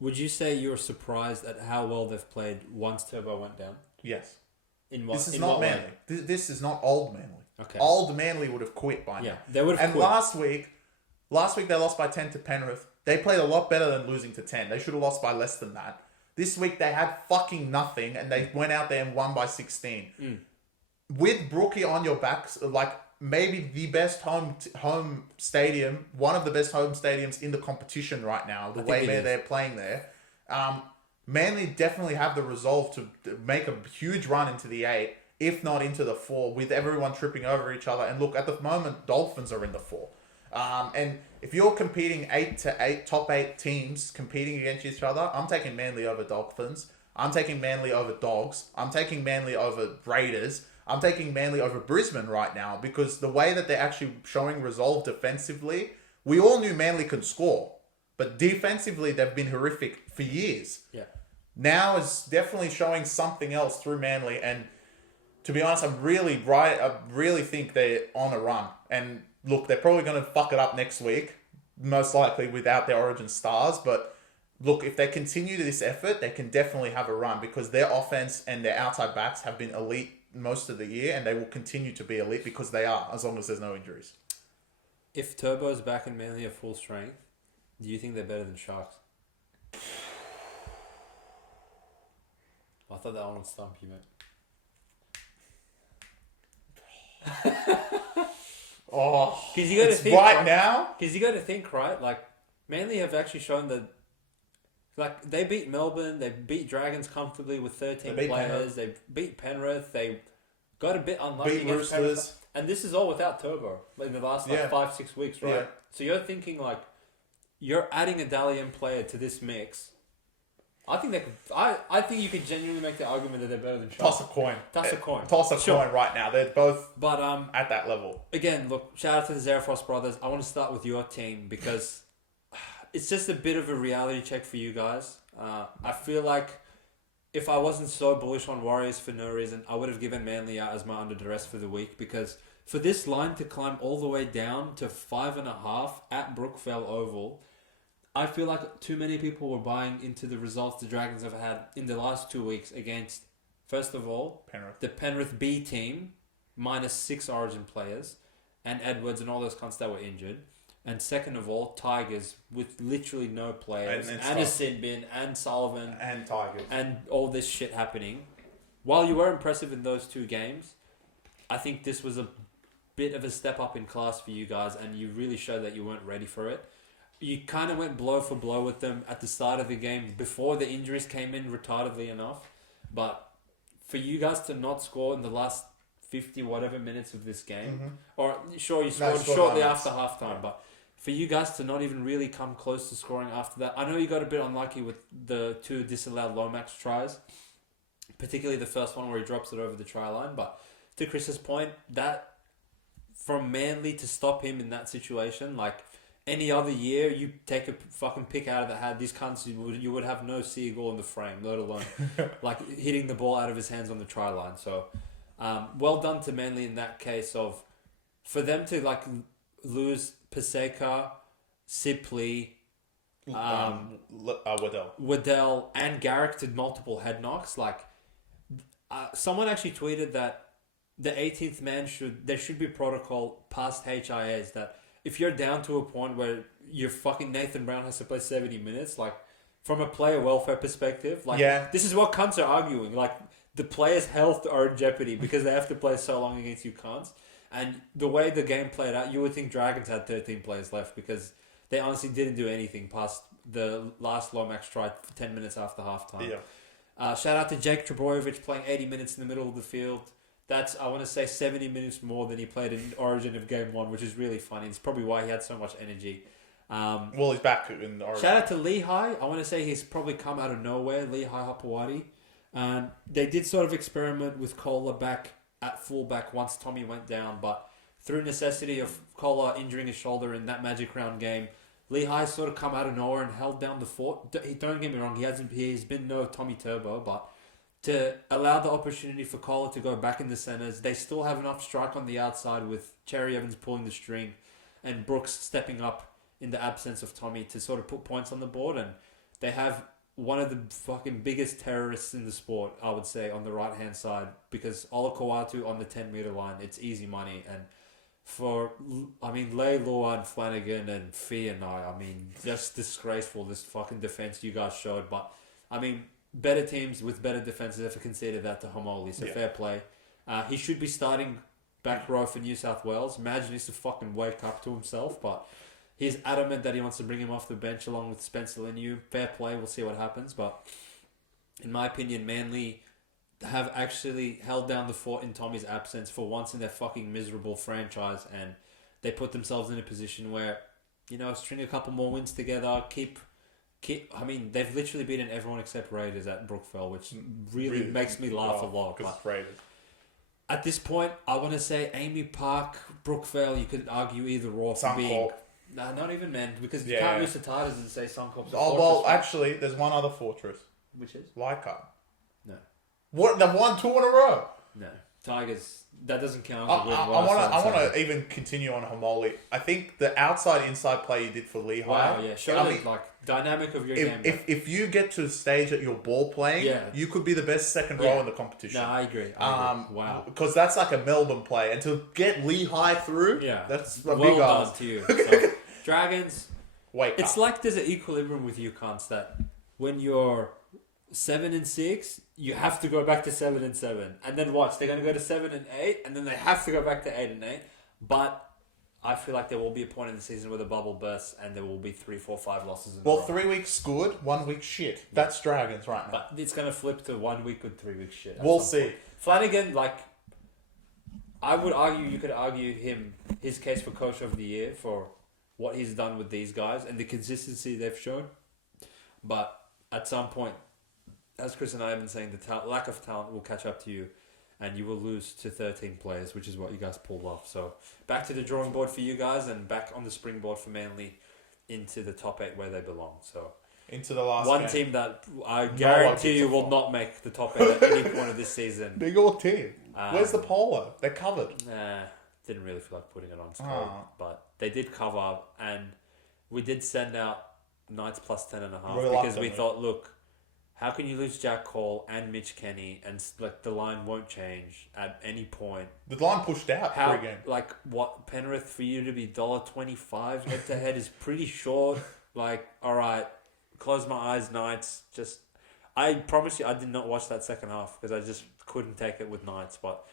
Would you say you're surprised at how well they've played once Turbo went down? Yes. This is not Manly. This is not old Manly. Okay. Old Manly would have quit by now. Yeah, they would have quit. And last week they lost by 10 to Penrith. They played a lot better than losing to 10. They should have lost by less than that. This week they had fucking nothing and they went out there and won by 16. With Brookie on your backs, maybe the best home stadium, one of the best home stadiums in the competition right now, the way they're playing there. Manly definitely have the resolve to make a huge run into the 8, if not into the 4, with everyone tripping over each other. And look, at the moment, Dolphins are in the 4. And if you're competing 8 to 8, top 8 teams competing against each other, I'm taking Manly over Dolphins. I'm taking Manly over Dogs. I'm taking Manly over Raiders. I'm taking Manly over Brisbane right now because the way that they're actually showing resolve defensively, we all knew Manly could score, but defensively they've been horrific for years. Yeah. Now is definitely showing something else through Manly, and to be honest, I really think they're on a run. And look, they're probably going to fuck it up next week, most likely without their Origin stars, but look, if they continue this effort, they can definitely have a run because their offense and their outside backs have been elite most of the year, and they will continue to be elite because they are, as long as there's no injuries. If Turbo's back and Manly at full strength, do you think they're better than Sharks? I thought that one would stump you, mate. Oh, because you got to think right now. Because you got to think, right? Like Manly have actually shown that, like they beat Melbourne, they beat Dragons comfortably with 13 players. Penrith. They beat Penrith. They got a bit unlucky beat against Roosters, and this is all without Turbo. Like in the last 5-6 weeks, right? Yeah. So you're thinking like you're adding a Dalian player to this mix. I think they could. I think you could genuinely make the argument that they're better than Sharks. Toss a coin. Toss a coin. Toss a coin right now. They're both but at that level. Again, look, shout out to the Zerafrost brothers. I want to start with your team because it's just a bit of a reality check for you guys. I feel like if I wasn't so bullish on Warriors for no reason, I would have given Manly out as my under duress for the week because for this line to climb all the way down to 5.5 at Brookvale Oval, I feel like too many people were buying into the results the Dragons have had in the last 2 weeks against, first of all, the Penrith B team, minus 6 Origin players, and Edwards and all those cunts that were injured. And second of all, Tigers with literally no players, and a sin bin, and Sullivan, and Tigers, and all this shit happening. While you were impressive in those 2 games, I think this was a bit of a step up in class for you guys, and you really showed that you weren't ready for it. You kind of went blow for blow with them at the start of the game before the injuries came in retardedly enough. But for you guys to not score in the last 50 whatever minutes of this game, or sure you scored shortly after halftime, but for you guys to not even really come close to scoring after that, I know you got a bit unlucky with the 2 disallowed Lomax tries, particularly the first one where he drops it over the try line. But to Chris's point, that from Manly to stop him in that situation, like any other year, you take a fucking pick out of the hat. These cunts, you would have no seagull in the frame, let alone like hitting the ball out of his hands on the try line. So, well done to Manly in that case of for them to like lose Paseka, Sipley, Waddell, and Garrick to multiple head knocks. Like, someone actually tweeted that the 18th man there should be protocol past HIAs that if you're down to a point where your fucking Nathan Brown has to play 70 minutes, like from a player welfare perspective, like this is what cunts are arguing. Like the players' health are in jeopardy because they have to play so long against you cunts. And the way the game played out, you would think Dragons had 13 players left because they honestly didn't do anything past the last Lomax try 10 minutes after halftime. Yeah. Shout out to Jake Trebojevic playing 80 minutes in the middle of the field. That's, I want to say, 70 minutes more than he played in Origin of Game 1, which is really funny. It's probably why he had so much energy. Well, he's back in Origin. Shout out to Leichhardt. I want to say he's probably come out of nowhere, Leichhardt Hapawati. They did sort of experiment with Kohler back at fullback once Tommy went down, but through necessity of Kohler injuring his shoulder in that Magic Round game, Leichhardt sort of come out of nowhere and held down the fort. Don't get me wrong, he's been no Tommy Turbo, but to allow the opportunity for Kohler to go back in the centres, they still have enough strike on the outside with Cherry Evans pulling the string and Brooks stepping up in the absence of Tommy to sort of put points on the board, and they have one of the fucking biggest terrorists in the sport, I would say, on the right-hand side, because Ola Kawatu on the 10-metre line, it's easy money. And for, Lay, Law, and Flanagan, and Fee and I mean, just disgraceful, this fucking defence you guys showed. But, better teams with better defences have conceded that to Homoli, so fair play. He should be starting back row for New South Wales. Madge needs to fucking wake up to himself, but he's adamant that he wants to bring him off the bench along with Spencer Leniu. Fair play, we'll see what happens. But in my opinion, Manly have actually held down the fort in Tommy's absence for once in their fucking miserable franchise, and they put themselves in a position where, string a couple more wins together, they've literally beaten everyone except Raiders at Brookvale, which really makes me laugh a lot. Because it's Raiders. At this point, I want to say Amy Park, Brookvale, you could argue either or for being... Nah, not even, man, because you can't use the Tigers and say Suncorp's a fortress. Oh, well, actually, there's one other fortress. Which is? Leichhardt. No. What? They've won 2 in a row? No. Tigers, that doesn't count. I want to even continue on Homoli. I think the outside-inside play you did for Leichhardt... Wow, yeah. Show dynamic of your game. If you get to the stage that you're ball playing, you could be the best second row in the competition. No, I agree. Wow. Because that's like a Melbourne play. And to get Leichhardt through, that's a big done ask. to you. So, Dragons, it's like there's an equilibrium with you cunts that when you're 7-6, you have to go back to 7-7. And then watch, they're going to go to 7-8, and then they have to go back to 8-8. But I feel like there will be a point in the season where the bubble bursts and there will be 3, 4, 5 losses in a row. 3 weeks good, 1 week shit. That's Dragons right now. But it's going to flip to 1 week good, 3 weeks shit. We'll see. Flanagan, I would argue, you could argue his case for Coach of the Year for what he's done with these guys and the consistency they've shown. But at some point, as Chris and I have been saying, the lack of talent will catch up to you. And you will lose to 13 players, which is what you guys pulled off. So back to the drawing board for you guys, and back on the springboard for Manly into the top 8 where they belong. So into the last one game. Team that I guarantee you will not make the top 8 at any point of this season. Big old team. Where's the polo? They're covered. Didn't really feel like putting it on screen, but they did cover, and we did send out Knights plus 10.5 because we thought, look, how can you lose Jack Cole and Mitch Kenny and the line won't change at any point? The line pushed out pre-game. What Penrith for you to be $1.25 head to head is pretty short. All right, close my eyes, Knights. I promise you, I did not watch that second half because I just couldn't take it with Knights. But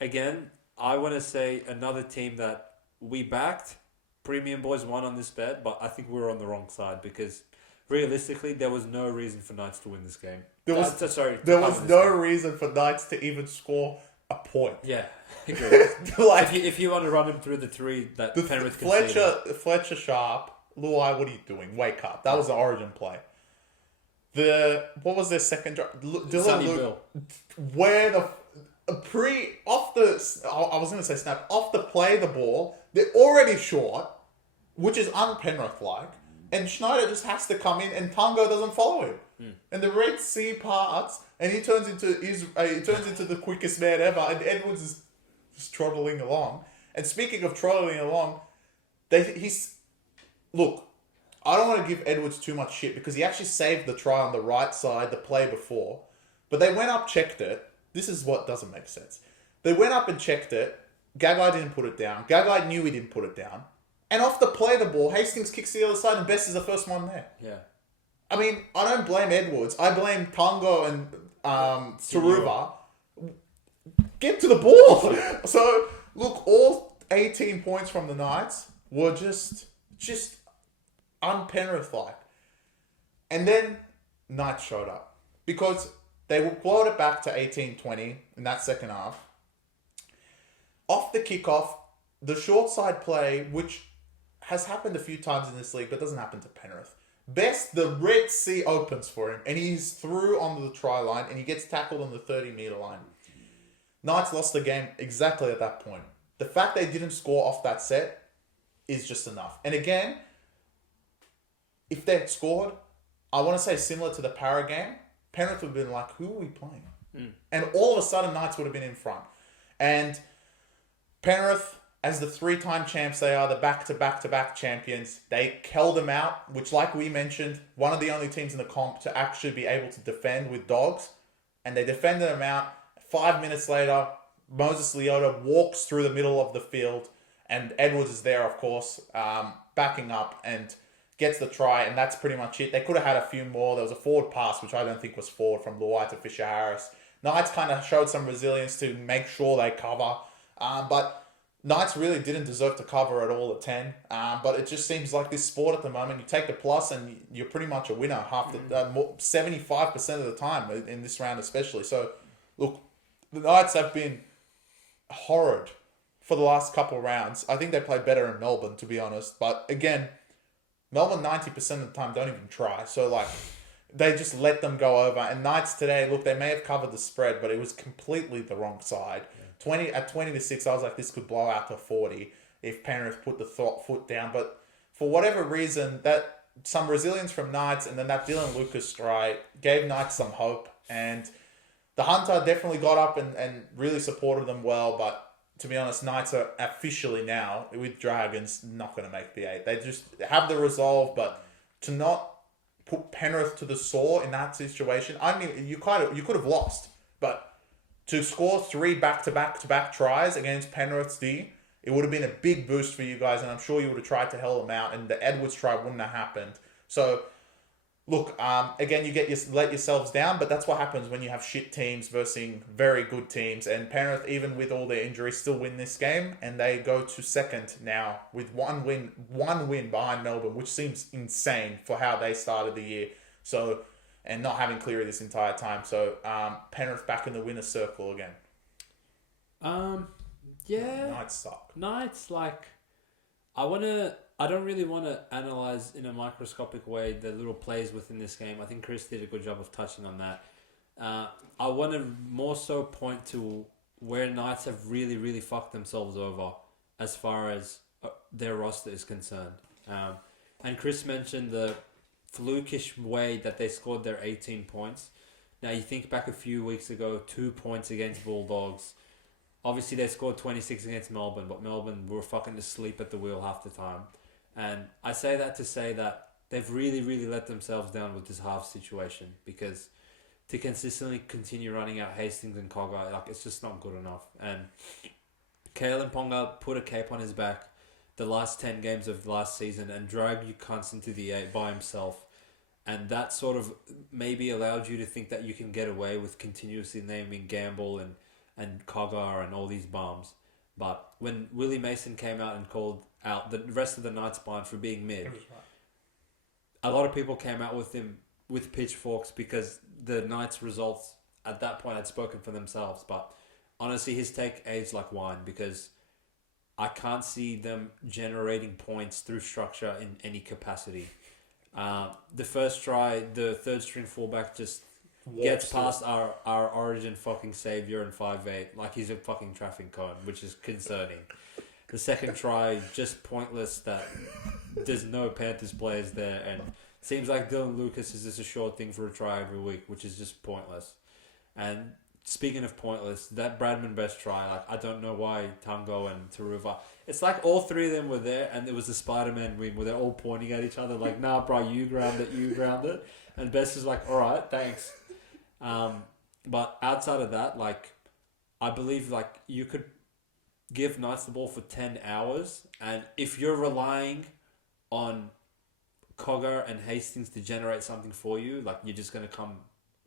again, I want to say another team that we backed. Premium Boys won on this bet, but I think we were on the wrong side because realistically, there was no reason for Knights to win this game. There was no reason for Knights to even score a point. Yeah, if you want to run him through the 3 that Penrith conceded. Fletcher Sharp, Luai, what are you doing? Wake up. That was the origin play. What was their second drive? Dylan Luke, where I was going to say snap, off the play the ball, they're already short, which is un-Penrith-like. And Schneider just has to come in, and Tango doesn't follow him. And the Red Sea parts, and he turns into the quickest man ever. And Edwards is just trotting along. And speaking of trotting along, look. I don't want to give Edwards too much shit because he actually saved the try on the right side, the play before. But they went up, checked it. This is what doesn't make sense. They went up and checked it. Gagai didn't put it down. Gagai knew he didn't put it down. And off the play the ball, Hastings kicks the other side and Best is the first one there. Yeah. I mean, I don't blame Edwards. I blame Tango and Taruva. Get to the ball. So, look, all 18 points from the Knights were just un-Penrith-like. And then Knights showed up. Because they were blowed it back to 18-20 in that second half. Off the kickoff, the short side play, which has happened a few times in this league, but doesn't happen to Penrith. Best, the Red Sea opens for him, and he's through onto the try line, and he gets tackled on the 30-metre line. Knights lost the game exactly at that point. The fact they didn't score off that set is just enough. And again, if they had scored, I want to say similar to the Para game, Penrith would have been like, who are we playing? And all of a sudden, Knights would have been in front. And Penrith, as the 3-time champs they are, the back-to-back-to-back champions, they held them out, which, like we mentioned, one of the only teams in the comp to actually be able to defend with dogs. And they defended them out. 5 minutes later, Moses Leota walks through the middle of the field, and Edwards is there, of course, backing up and gets the try, and that's pretty much it. They could have had a few more. There was a forward pass, which I don't think was forward, from Luai to Fisher-Harris. Knights kind of showed some resilience to make sure they cover. But Knights really didn't deserve to cover at all at 10. But it just seems like this sport at the moment, you take the plus and you're pretty much a winner 75% of the time in this round especially. So, look, the Knights have been horrid for the last couple of rounds. I think they played better in Melbourne, to be honest. But again, Melbourne 90% of the time don't even try. So, they just let them go over. And Knights today, look, they may have covered the spread, but it was completely the wrong side. Yeah. 20-6, I was like, this could blow out to 40 if Penrith put the foot down. But for whatever reason, that some resilience from Knights and then that Dylan Lucas strike gave Knights some hope. And the Hunter definitely got up and really supported them well. But to be honest, Knights are officially now, with Dragons, not going to make the 8. They just have the resolve, but to not put Penrith to the sword in that situation. I mean, you could have lost, but to score 3 back-to-back tries against Penrith's D, it would have been a big boost for you guys, and I'm sure you would have tried to hell them out, and the Edwards try wouldn't have happened. So, look, again, let yourselves down, but that's what happens when you have shit teams versus very good teams. And Penrith, even with all their injuries, still win this game, and they go to second now with one win behind Melbourne, which seems insane for how they started the year. So, and not having Cleary this entire time. So, Penrith back in the winner's circle again. Yeah. Knights suck. Knights, I don't really want to analyze in a microscopic way the little plays within this game. I think Chris did a good job of touching on that. I want to more so point to where Knights have really, really fucked themselves over as far as their roster is concerned. And Chris mentioned the flukish way that they scored their 18 points. Now, you think back a few weeks ago, 2 points against Bulldogs. Obviously, they scored 26 against Melbourne, but Melbourne were fucking asleep at the wheel half the time. And I say that to say that they've really, really let themselves down with this half situation, because to consistently continue running out Hastings and Cogger, it's just not good enough. And Kalen Ponga put a cape on his back the last 10 games of last season and dragged you cunts into the 8 by himself. And that sort of maybe allowed you to think that you can get away with continuously naming Gamble and Cogger and all these bums. But when Willie Mason came out and called out the rest of the Knights bunch for being mid, a lot of people came out with him with pitchforks because the Knights results at that point had spoken for themselves. But honestly, his take aged like wine, because I can't see them generating points through structure in any capacity. The first try, the third string fullback just gets past our origin fucking savior in 5'8", like he's a fucking traffic cone, which is concerning. The second try, just pointless, that there's no Panthers players there, and it seems like Dylan Lucas is just a short thing for a try every week, which is just pointless. And speaking of pointless, that Bradman Best try, I don't know why Tango and Taruva, it's like all three of them were there, and it was the Spider-Man win where they're all pointing at each other like, nah, bro, you ground it. And Best is like, all right, thanks. But outside of that, I believe you could give Knights the ball for 10 hours, and if you're relying on Cogger and Hastings to generate something for you, you're just going to come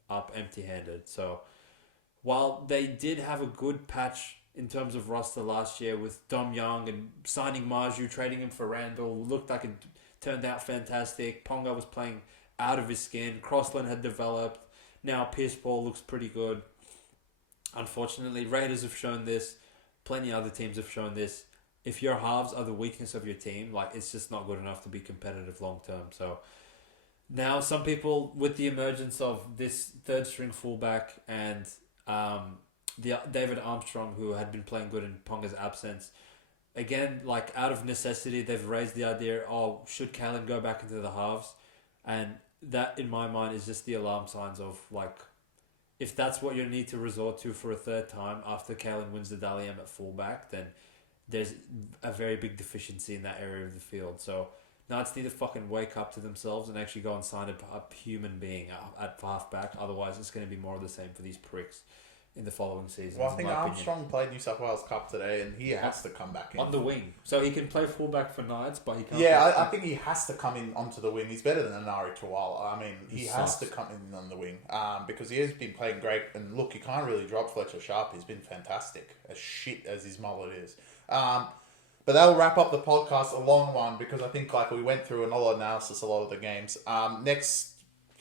up empty-handed. So while they did have a good patch in terms of roster last year with Dom Young and signing Marju, trading him for Randall, looked like it turned out fantastic. Ponga was playing out of his skin. Crossland had developed. Now Pierce Paul looks pretty good. Unfortunately, Raiders have shown this. Plenty of other teams have shown this. If your halves are the weakness of your team, it's just not good enough to be competitive long term. So now some people, with the emergence of this third string fullback and the David Armstrong, who had been playing good in Ponga's absence, again, out of necessity, they've raised the idea, should Kalen go back into the halves? And that, in my mind, is just the alarm signs of, if that's what you need to resort to for a third time after Kalen wins the Dally M at fullback, then there's a very big deficiency in that area of the field. So Knights need to fucking wake up to themselves and actually go and sign a human being at halfback. Otherwise, it's going to be more of the same for these pricks in the following season. Well, I think Armstrong played New South Wales Cup today, and he has to come back in. On the wing. So he can play fullback for Knights, but he can't... Yeah, I think he has to come in onto the wing. He's better than Anari Tuala. I mean, he has to come in on the wing because he has been playing great. And look, you can't really drop Fletcher Sharp. He's been fantastic, as shit as his mullet is. But that will wrap up the podcast, a long one, because I think we went through a lot of analysis, a lot of the games. Next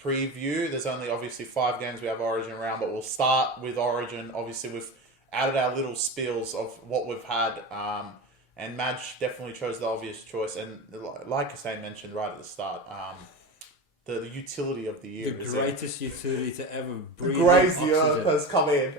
preview, there's only obviously 5 games we have Origin round, but we'll start with Origin. Obviously, we've added our little spiels of what we've had, and Madge definitely chose the obvious choice. And like Hussein mentioned right at the start, the utility of the year. The greatest utility to ever breathe. The Grazier has come in,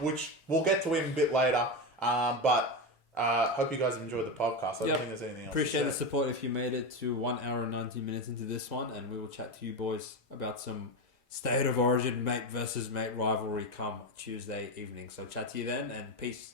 which we'll get to him a bit later. But hope you guys have enjoyed the podcast. I don't think there's anything else. Appreciate the support if you made it to 1 hour and 19 minutes into this one, and we will chat to you boys about some State of Origin mate versus mate rivalry come Tuesday evening. So chat to you then, and peace.